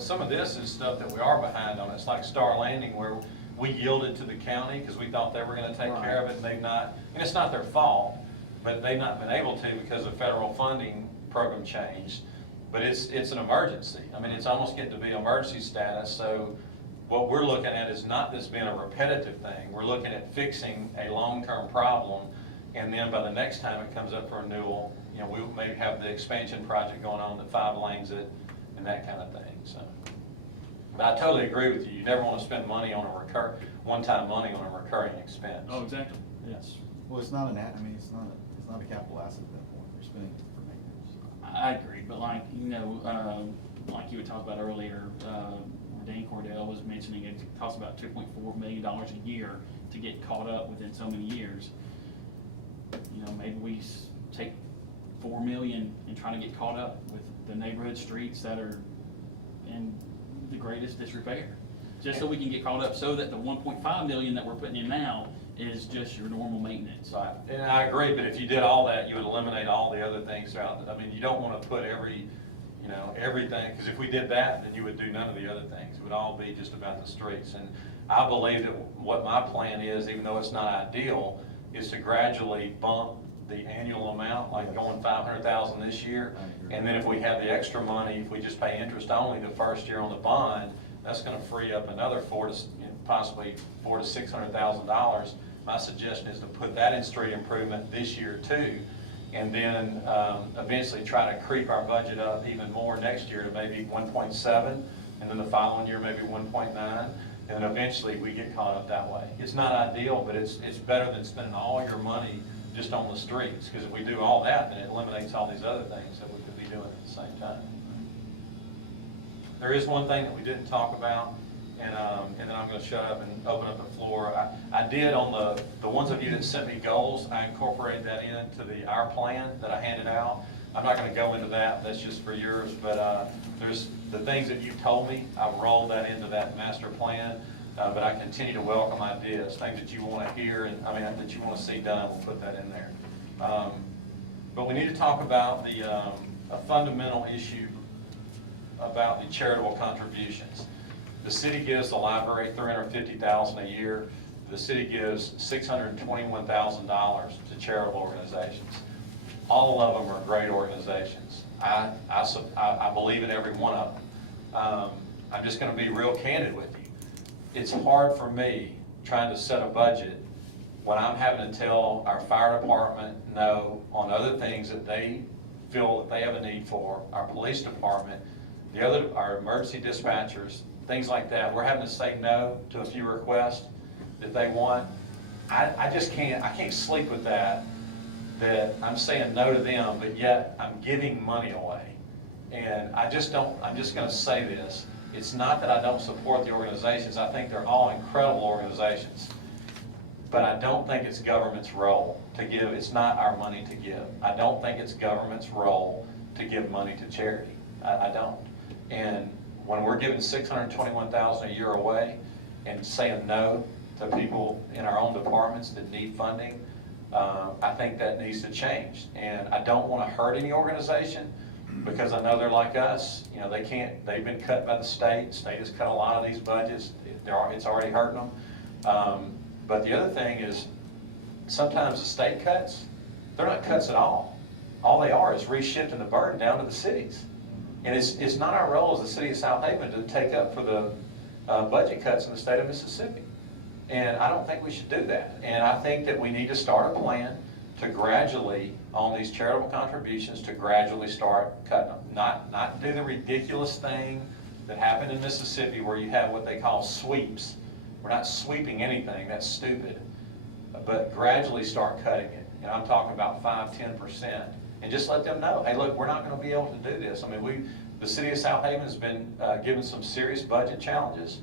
some of this is stuff that we are behind on. It's like Star Landing, where we yielded to the county because we thought they were gonna take care of it, and they've not, and it's not their fault, but they've not been able to because the federal funding program changed. But it's an emergency. I mean, it's almost getting to be emergency status, so what we're looking at is not this being a repetitive thing. We're looking at fixing a long-term problem, and then by the next time it comes up for renewal, we maybe have the expansion project going on, the 5 lanes and that kind of thing, so. But I totally agree with you. You never want to spend money on one-time money on a recurring expense. Oh, exactly, yes. Well, it's not it's not a capital asset at that point. We're spending it for maintenance. I agree, but like you would talk about earlier, Dan Cordell was mentioning it costs about $2.4 million a year to get caught up within so many years. Maybe we take $4 million and try to get caught up with the neighborhood streets that are in the greatest disrepair, just so we can get caught up, so that the 1.5 million that we're putting in now is just your normal maintenance. Right, and I agree, but if you did all that, you would eliminate all the other things throughout. I mean, you don't want to put everything, because if we did that, then you would do none of the other things. It would all be just about the streets. And I believe that what my plan is, even though it's not ideal, is to gradually bump the annual amount, like going 500,000 this year. And then if we have the extra money, if we just pay interest only the first year on the bond, that's going to free up another possibly $400,000 to $600,000. My suggestion is to put that in street improvement this year too, and then eventually try to creep our budget up even more next year to maybe 1.7, and then the following year maybe 1.9, and then eventually we get caught up that way. It's not ideal, but it's better than spending all your money just on the streets, because if we do all that, then it eliminates all these other things that we could be doing at the same time. There is one thing that we didn't talk about, and then I'm going to shut up and open up the floor. I did on the ones of you that sent me goals, I incorporated that into our plan that I handed out. I'm not going to go into that, that's just for yours, but there's the things that you told me, I've rolled that into that master plan. But I continue to welcome ideas, things that you want to hear, and that you want to see done, we'll put that in there. But we need to talk about a fundamental issue about the charitable contributions. The city gives the library $350,000 a year. The city gives $621,000 to charitable organizations. All of them are great organizations. I believe in every one of them. I'm just going to be real candid with you. It's hard for me trying to set a budget when I'm having to tell our fire department no on other things that they feel that they have a need for, our police department, our emergency dispatchers, things like that. We're having to say no to a few requests that they want. I can't sleep with that I'm saying no to them, but yet I'm giving money away. And I'm just going to say this. It's not that I don't support the organizations. I think they're all incredible organizations. but I don't think it's government's role to give, it's not our money to give. I don't think it's government's role to give money to charity. I don't. And when we're giving $621,000 a year away and saying no to people in our own departments that need funding, I think that needs to change. And I don't want to hurt any organization, because I know they're like us. You know, they've been cut by the state. The state has cut a lot of these budgets. It's already hurting them. But the other thing is, sometimes the state cuts, they're not cuts at all. All they are is reshifting the burden down to the cities. And it's not our role as the city of Southaven to take up for the budget cuts in the state of Mississippi. And I don't think we should do that. And I think that we need to start a plan to gradually, on these charitable contributions, to gradually start cutting them. Not do the ridiculous thing that happened in Mississippi where you have what they call sweeps. We're not sweeping anything, that's stupid. But gradually start cutting it. And I'm talking about 5–10%. And just let them know, hey, look, we're not going to be able to do this. I mean, the city of Southaven has been given some serious budget challenges,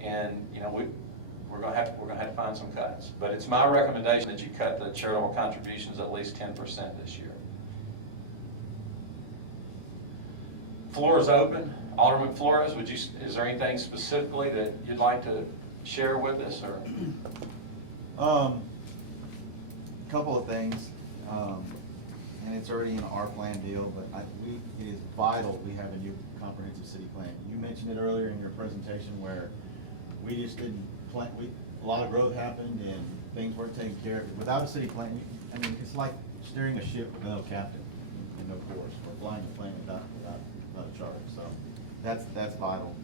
and you know we're going to have to find some cuts. But it's my recommendation that you cut the charitable contributions at least 10% this year. Floor is open. Alderman Flores, is there anything specifically that you'd like to share with us, or? Couple of things. And it's already in our plan deal, but it is vital we have a new comprehensive city plan. You mentioned it earlier in your presentation where we just didn't plan, a lot of growth happened and things weren't taken care of. Without a city plan, I mean, it's like steering a ship with no captain and no course, or flying a plane without a charter. So that's vital.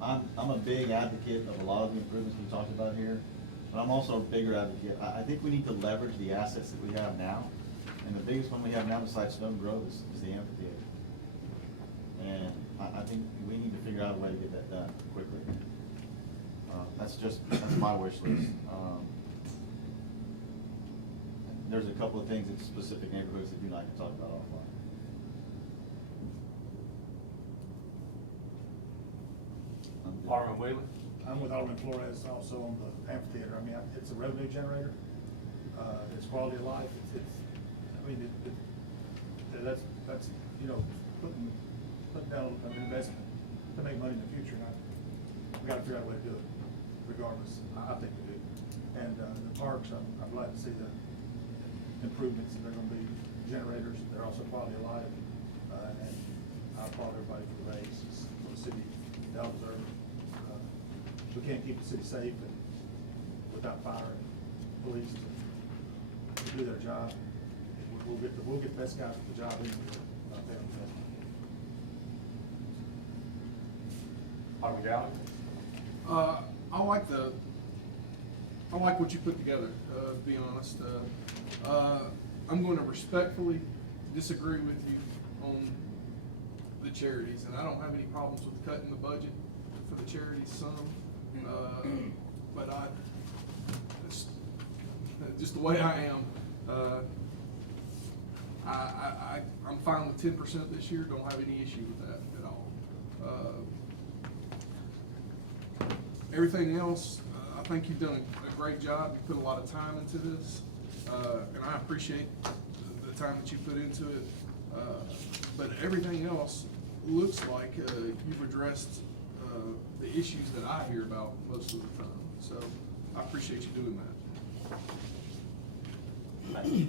I'm a big advocate of a lot of the improvements we talked about here. But I'm also a bigger advocate. I think we need to leverage the assets that we have now. And the biggest one we have now besides Stone Grove is the amphitheater. And I think we need to figure out a way to get that done quickly. That's my wish list. There's a couple of things in specific neighborhoods that you and I can talk about offline. Alderman Wheeler? I'm with Alderman Flores also on the amphitheater. I mean, it's a revenue generator. It's quality of life. That's you know, putting down an investment to make money in the future. We got to figure out a way to do it, regardless. I think we do. And the parks, I'm glad to see the improvements. They're going to be generators. They're also quality of life. And I applaud everybody for the raise. It's for the city. They all deserve it. We can't keep the city safe and without fire and police to do their job. We'll get the best guys for the job in here. Alderman Gallagher? I like what you put together, to be honest. I'm going to respectfully disagree with you on the charities, and I don't have any problems with cutting the budget for the charities some. But just the way I am, I'm fine with 10% this year. Don't have any issue with that at all. Everything else, I think you've done a great job. You put a lot of time into this, and I appreciate the time that you put into it. But everything else looks like you've addressed the issues that I hear about most of the time. So I appreciate you doing that. Thank you.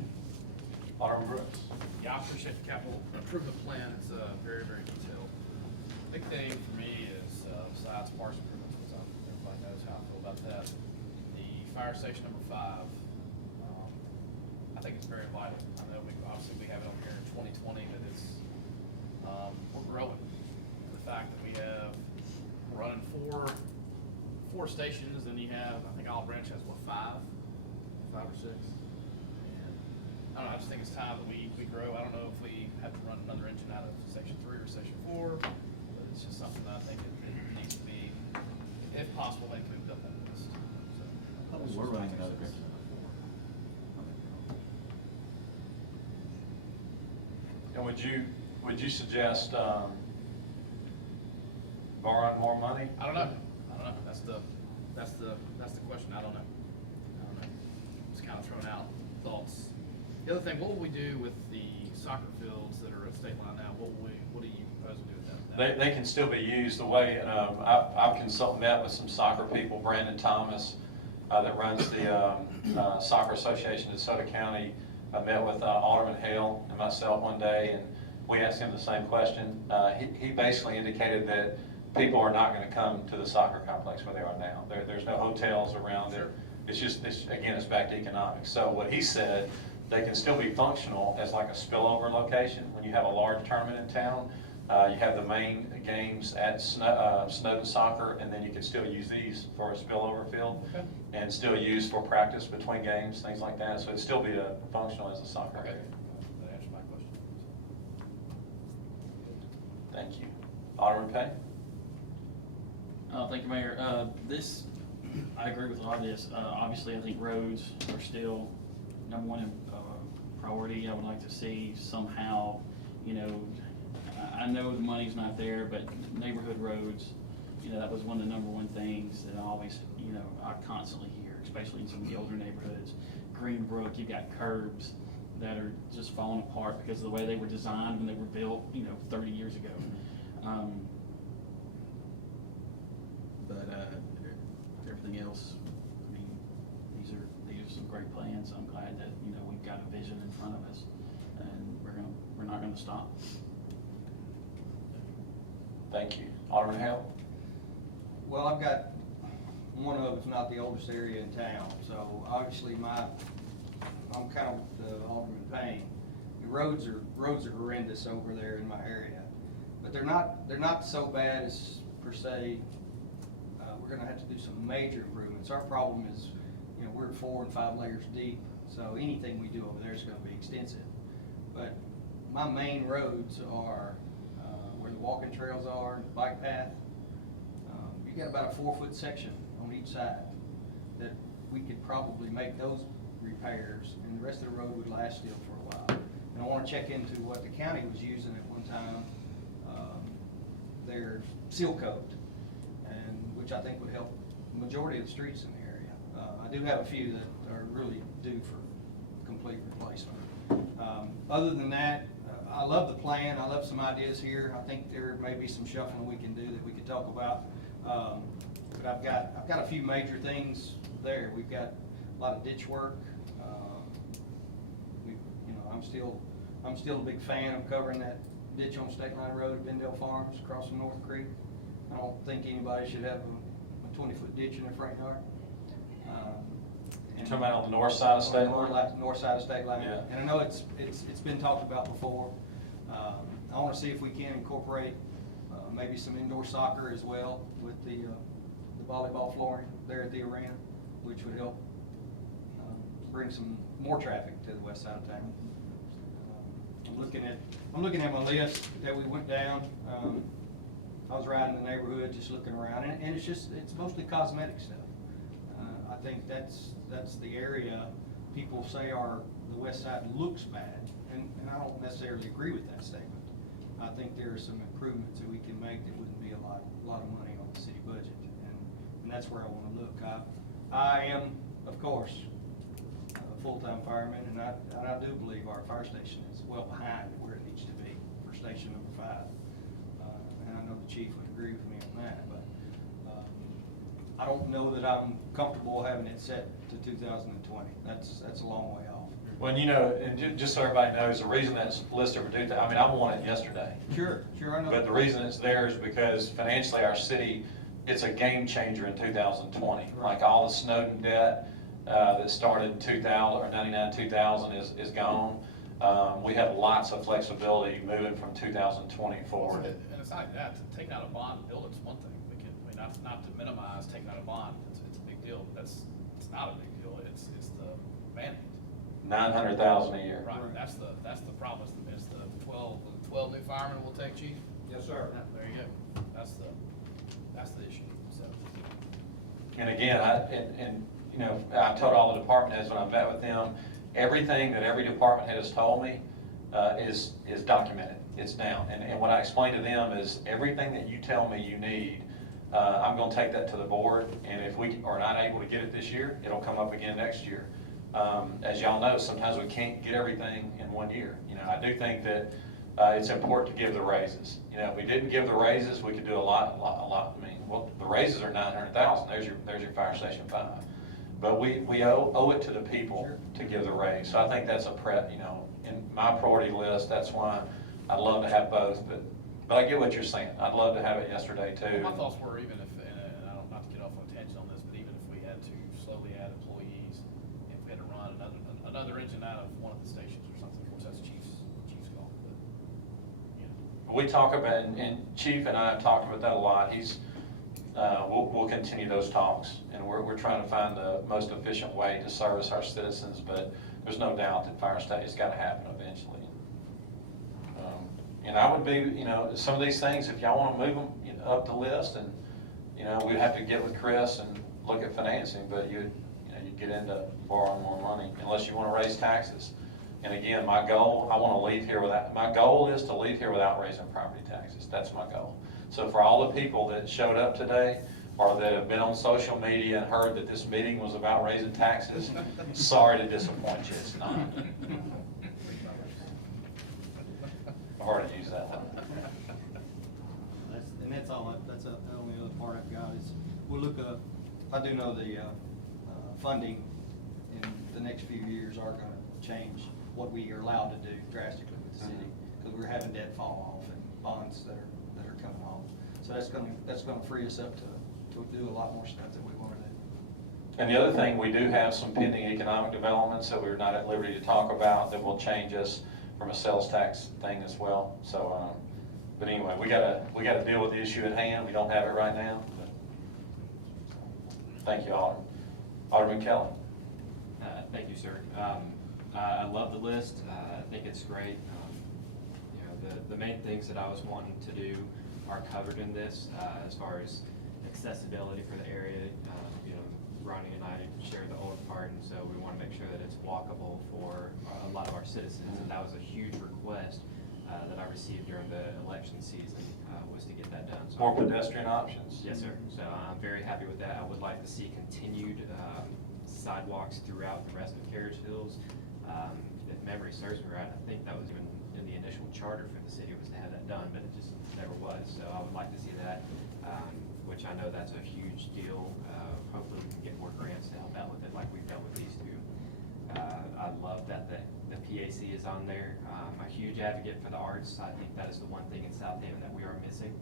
Alderman Brooks? Yeah, I appreciate the capital improvement plan. It's very, very detailed. Big thing for me is, besides parks improvements, because everybody knows how I feel about that, the fire station number 5, I think it's very vital. I know obviously we have it on here in 2020, but it's, we're growing. The fact that we're running four stations, and you have, I think Olive Branch has what, 5 or 6? I don't know, I just think it's time that we grow. I don't know if we have to run another engine out of section 3 or section 4, but it's just something that I think it needs to be, if possible, maybe moved up on the list. So, We're running another engine. And would you suggest borrowing more money? I don't know. That's That's the question, I don't know. Just kind of throwing out thoughts. The other thing, what will we do with the soccer fields that are at state line now? What do you propose we do with them? They can still be used the way, I've met with some soccer people, Brandon Thomas, that runs the Soccer Association in DeSoto County. I met with Alderman Hale and myself one day, and we asked him the same question. He basically indicated that people are not gonna come to the soccer complex where they are now. There's no hotels around it. Sure. It's just, again, it's back to economics. So what he said, they can still be functional as like a spillover location. When you have a large tournament in town, you have the main games at Snowden Soccer, and then you can still use these for a spillover field. Okay. And still use for practice between games, things like that. So it'd still be functional as a soccer Okay, area. that answers my question. Thank you. Alderman Payne? Thank you, Mayor. I agree with a lot of this. Obviously, I think roads are still number one priority. I would like to see somehow, I know the money's not there, but neighborhood roads, that was one of the number one things that I always, I constantly hear, especially in some of the older neighborhoods. Greenbrook, you've got curbs that are just falling apart because of the way they were designed when they were built, 30 years ago. But everything else, I mean, these are some great plans. I'm glad that, we've got a vision in front of us, and we're not gonna stop. Thank you. Alderman Hale? Well, I've got one of, if not the oldest area in town, so obviously I'm kind of the Alderman Payne. The roads are horrendous over there in my area, but they're not so bad as per se. We're gonna have to do some major improvements. Our problem is, we're 4 and 5 layers deep, so anything we do over there is gonna be extensive. But my main roads are where the walking trails are, and the bike path. You got about a 4-foot section on each side that we could probably make those repairs, and the rest of the road would last still for a while. And I want to check into what the county was using at one time, their seal coat, and which I think would help the majority of the streets in the area. I do have a few that are really due for complete replacement. Other than that, I love the plan. I love some ideas here. I think there may be some shuffling we can do that we could talk about. But I've got a few major things there. We've got a lot of ditch work. I'm still a big fan of covering that ditch on State Line Road at Bendale Farms across from North Creek. I don't think anybody should have a 20-foot ditch in their front yard. You're talking about on the north side of State Line? North side of State Line. Yeah. And I know it's been talked about before. I want to see if we can incorporate maybe some indoor soccer as well with the volleyball flooring there at the arena, which would help bring some more traffic to the west side of town. I'm looking at my list that we went down. I was riding the neighborhood, just looking around, and it's mostly cosmetic stuff. I think that's the area people say the west side looks bad, and I don't necessarily agree with that statement. I think there are some improvements that we can make that wouldn't be a lot of money on the city budget, and that's where I want to look. I am, of course, a full-time fireman, and I do believe our fire station is well behind where it needs to be for station number 5. And I know the chief would agree with me on that, but I don't know that I'm comfortable having it set to 2020. That's a long way off. Well, and just so everybody knows, the reason that's listed for I want it yesterday. Sure, I know. But the reason it's there is because financially our city, it's a game changer in 2020. Like all the Snowden debt that started in 2000 or 99, 2000 is gone. We have lots of flexibility moving from 2020 forward. And it's not like that. Taking out a bond to build it's one thing. Not to minimize taking out a bond. It's a big deal. But it's not a big deal. It's the mandate. 900,000 a year. Right. That's the problem. It's the 12 new firemen will take, chief. Yes, sir. There you go. That's the issue. So. And again, I told all the department heads when I met with them, everything that every department head has told me is documented. It's down. And what I explained to them is everything that you tell me you need, I'm gonna take that to the board, and if we are not able to get it this year, it'll come up again next year. As y'all know, sometimes we can't get everything in one year. You know, I do think that it's important to give the raises. You know, if we didn't give the raises, we could do a lot. I mean, well, the raises are $900,000. There's your fire station 5. But we owe it to the people to give the raise. So I think that's you know, in my priority list, that's why I'd love to have both, but I get what you're saying. I'd love to have it yesterday too. My thoughts were, even if, and I don't, not to get off on a tangent on this, but even if we had to slowly add employees, if we had to run another engine out of one of the stations or something, of course, that's chief's call, but, you know. We talk about, and Chief and I have talked about that a lot. We'll continue those talks, and we're trying to find the most efficient way to service our citizens, but there's no doubt that fire study's got to happen eventually. And I would be, you know, some of these things, if y'all want to move them up the list, and, you know, we'd have to get with Chris and look at financing, but you get into borrowing more money unless you want to raise taxes. And again, my goal is to leave here without raising property taxes. That's my goal. So for all the people that showed up today, or that have been on social media and heard that this meeting was about raising taxes, sorry to disappoint you, it's not. I've already used that one. That's all, that's the only other part I've got is, we'll look up, I do know the funding in the next few years are gonna change what we are allowed to do drastically with the city, because we're having debt fall off and bonds that are coming off. So that's gonna free us up to do a lot more stuff that we want to do. And the other thing, we do have some pending economic developments that we're not at liberty to talk about that will change us from a sales tax thing as well. So, but anyway, we gotta deal with the issue at hand. We don't have it right now. But, thank you, Alderman. Alderman Kelly. Thank you, sir. I love the list. I think it's great. You know, the main things that I was wanting to do are covered in this, as far as accessibility for the area. You know, Ronnie and I share the old part, and so we want to make sure that it's walkable for a lot of our citizens. And that was a huge request that I received during the election season, was to get that done. So More pedestrian options. Yes, sir. So I'm very happy with that. I would like to see continued sidewalks throughout the rest of Carriage Hills. If memory serves me right, I think that was even in the initial charter for the city, was to have that done, but it just never was. So I would like to see that, which I know that's a huge deal. Hopefully we can get more grants to help out with it like we've done with these two. I love that the PAC is on there. I'm a huge advocate for the arts. I think that is the one thing in Southaven that we are missing,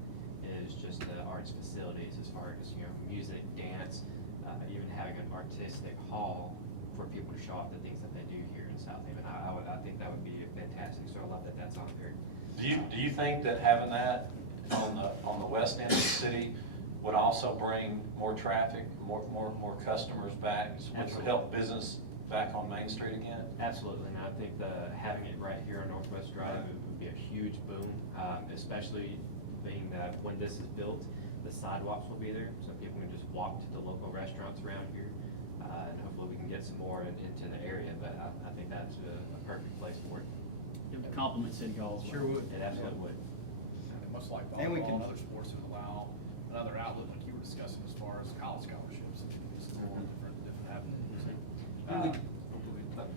is just the arts facilities as far as, you know, music, dance, even having an artistic hall for people to show off the things that they do here in Southaven. I think that would be fantastic, so I love that that's on there. Do you think that having that on the west end of the city would also bring more traffic, more customers back, which would help business back on Main Street again? Absolutely, and I think having it right here on Northwest Drive would be a huge boom, especially being that when this is built, the sidewalks will be there, so people can just walk to the local restaurants around here, and hopefully we can get some more into the area, but I think that's a perfect place for it. It would complement City Hall as well. Sure would. It absolutely would. And much like And we volleyball can- and other sports would allow another outlet, like you were discussing, as far as college scholarships and some more different avenues.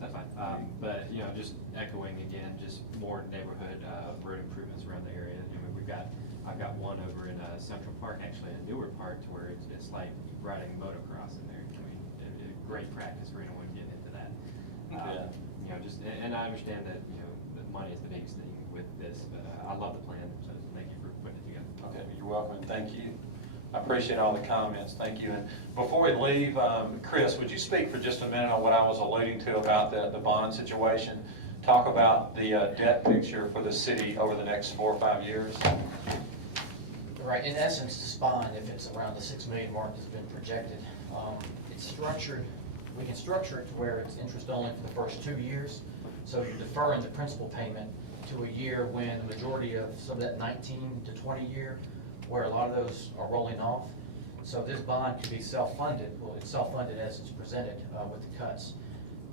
That's fine. But, you know, just echoing again, just more neighborhood road improvements around the area. I mean, I've got one over in Central Park, actually a newer part, to where it's like riding motocross in there. I mean, great practice for anyone getting into that. Yeah. You know, just, and I understand that, you know, the money is the biggest thing with this, but I love the plan, so thank you for putting it together. Okay, you're welcome, and thank you. I appreciate all the comments, thank you. And before we leave, Chris, would you speak for just a minute on what I was alluding to about the bond situation? Talk about the debt picture for the city over the next 4 or 5 years. Right, in essence, this bond, if it's around the 6 million mark that's been projected, it's structured, we can structure it to where it's interest only for the first 2 years. So you're deferring the principal payment to a year when the majority of some of that 19 to 20 year, where a lot of those are rolling off. So this bond could be self-funded. Well, it's self-funded as it's presented with the cuts.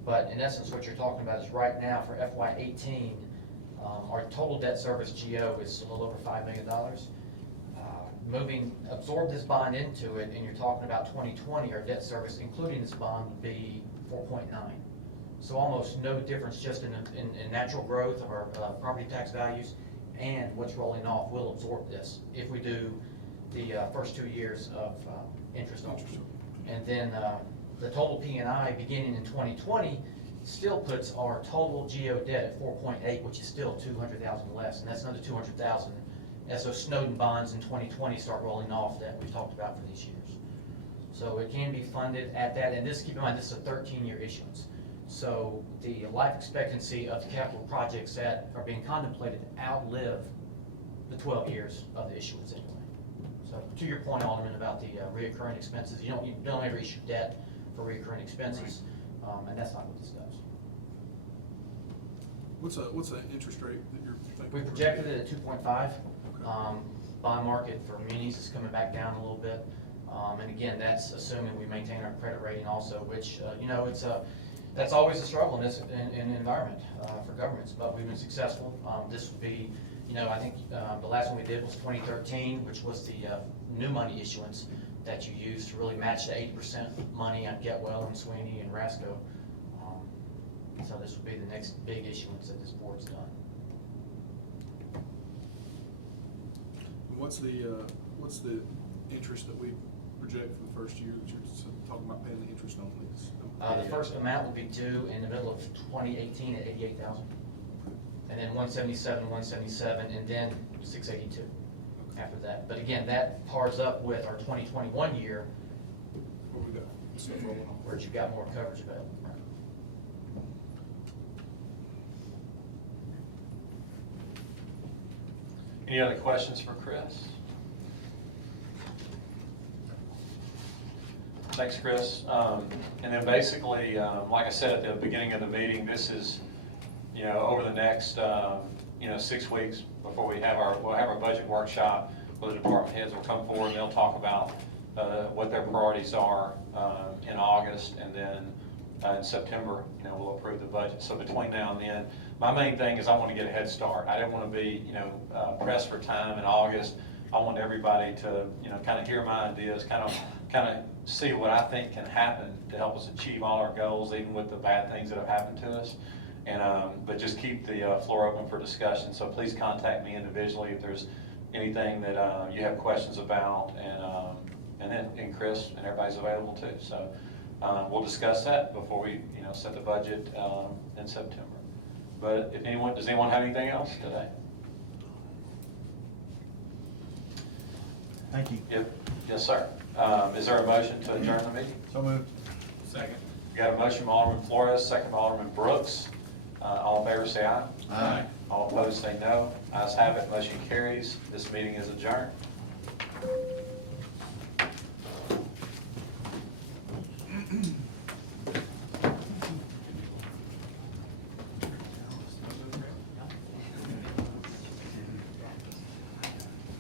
But in essence, what you're talking about is right now for FY18, our total debt service GO is a little over $5 million. absorb this bond into it, and you're talking about 2020, our debt service, including this bond, would be 4.9. So almost no difference, just in natural growth of our property tax values, and what's rolling off will absorb this if we do the first 2 years of interest only. And then the total P&I beginning in 2020 still puts our total GO debt at 4.8, which is still 200,000 less, and that's another 200,000 as those Snowden bonds in 2020 start rolling off that we've talked about for these years. So it can be funded at that, and this, keep in mind, this is a 13-year issuance. So the life expectancy of the capital projects that are being contemplated outlive the 12 years of the issuance anyway. So to your point, Alderman, about the reoccurring expenses, you don't ever issue debt for reoccurring expenses, and that's not what this does. What's the interest rate that you're thinking? We projected it at 2.5. Bond market for munis is coming back down a little bit. And again, that's assuming we maintain our credit rating also, which, that's always a struggle in this in the environment for governments, but we've been successful. This would be, I think the last one we did was 2013, which was the new money issuance that you used to really match the 80% money on Getwell and Sweeney and Rasco. So this would be the next big issuance that this board's done. What's the interest that we project for the first year that you're talking about paying the interest on these? The first amount will be due in the middle of 2018 at 88,000, and then 177, and then 682 after that. But again, that pars up with our 2021 year, Where we got stuff rolling off. where you got more coverage available. Any other questions for Chris? Thanks, Chris. And then basically, like I said at the beginning of the meeting, this is, over the next, 6 weeks before we'll have our budget workshop, where the department heads will come forward and they'll talk about what their priorities are in August, and then in September, we'll approve the budget. So between now and then, my main thing is I want to get a head start. I didn't want to be, pressed for time in August. I want everybody to, kind of hear my ideas, kind of see what I think can happen to help us achieve all our goals, even with the bad things that have happened to us. And but just keep the floor open for discussion. So please contact me individually if there's anything that you have questions about, and Chris and everybody's available too. So we'll discuss that before we, set the budget in September. But does anyone have anything else today? Thank you. Yes, sir. Is there a motion to adjourn the meeting? So moved. Second. We got a motion by Alderman Flores, second by Alderman Brooks. All in favor, say aye. Aye. All opposed, say no. Ayes have it, motion carries. This meeting is adjourned.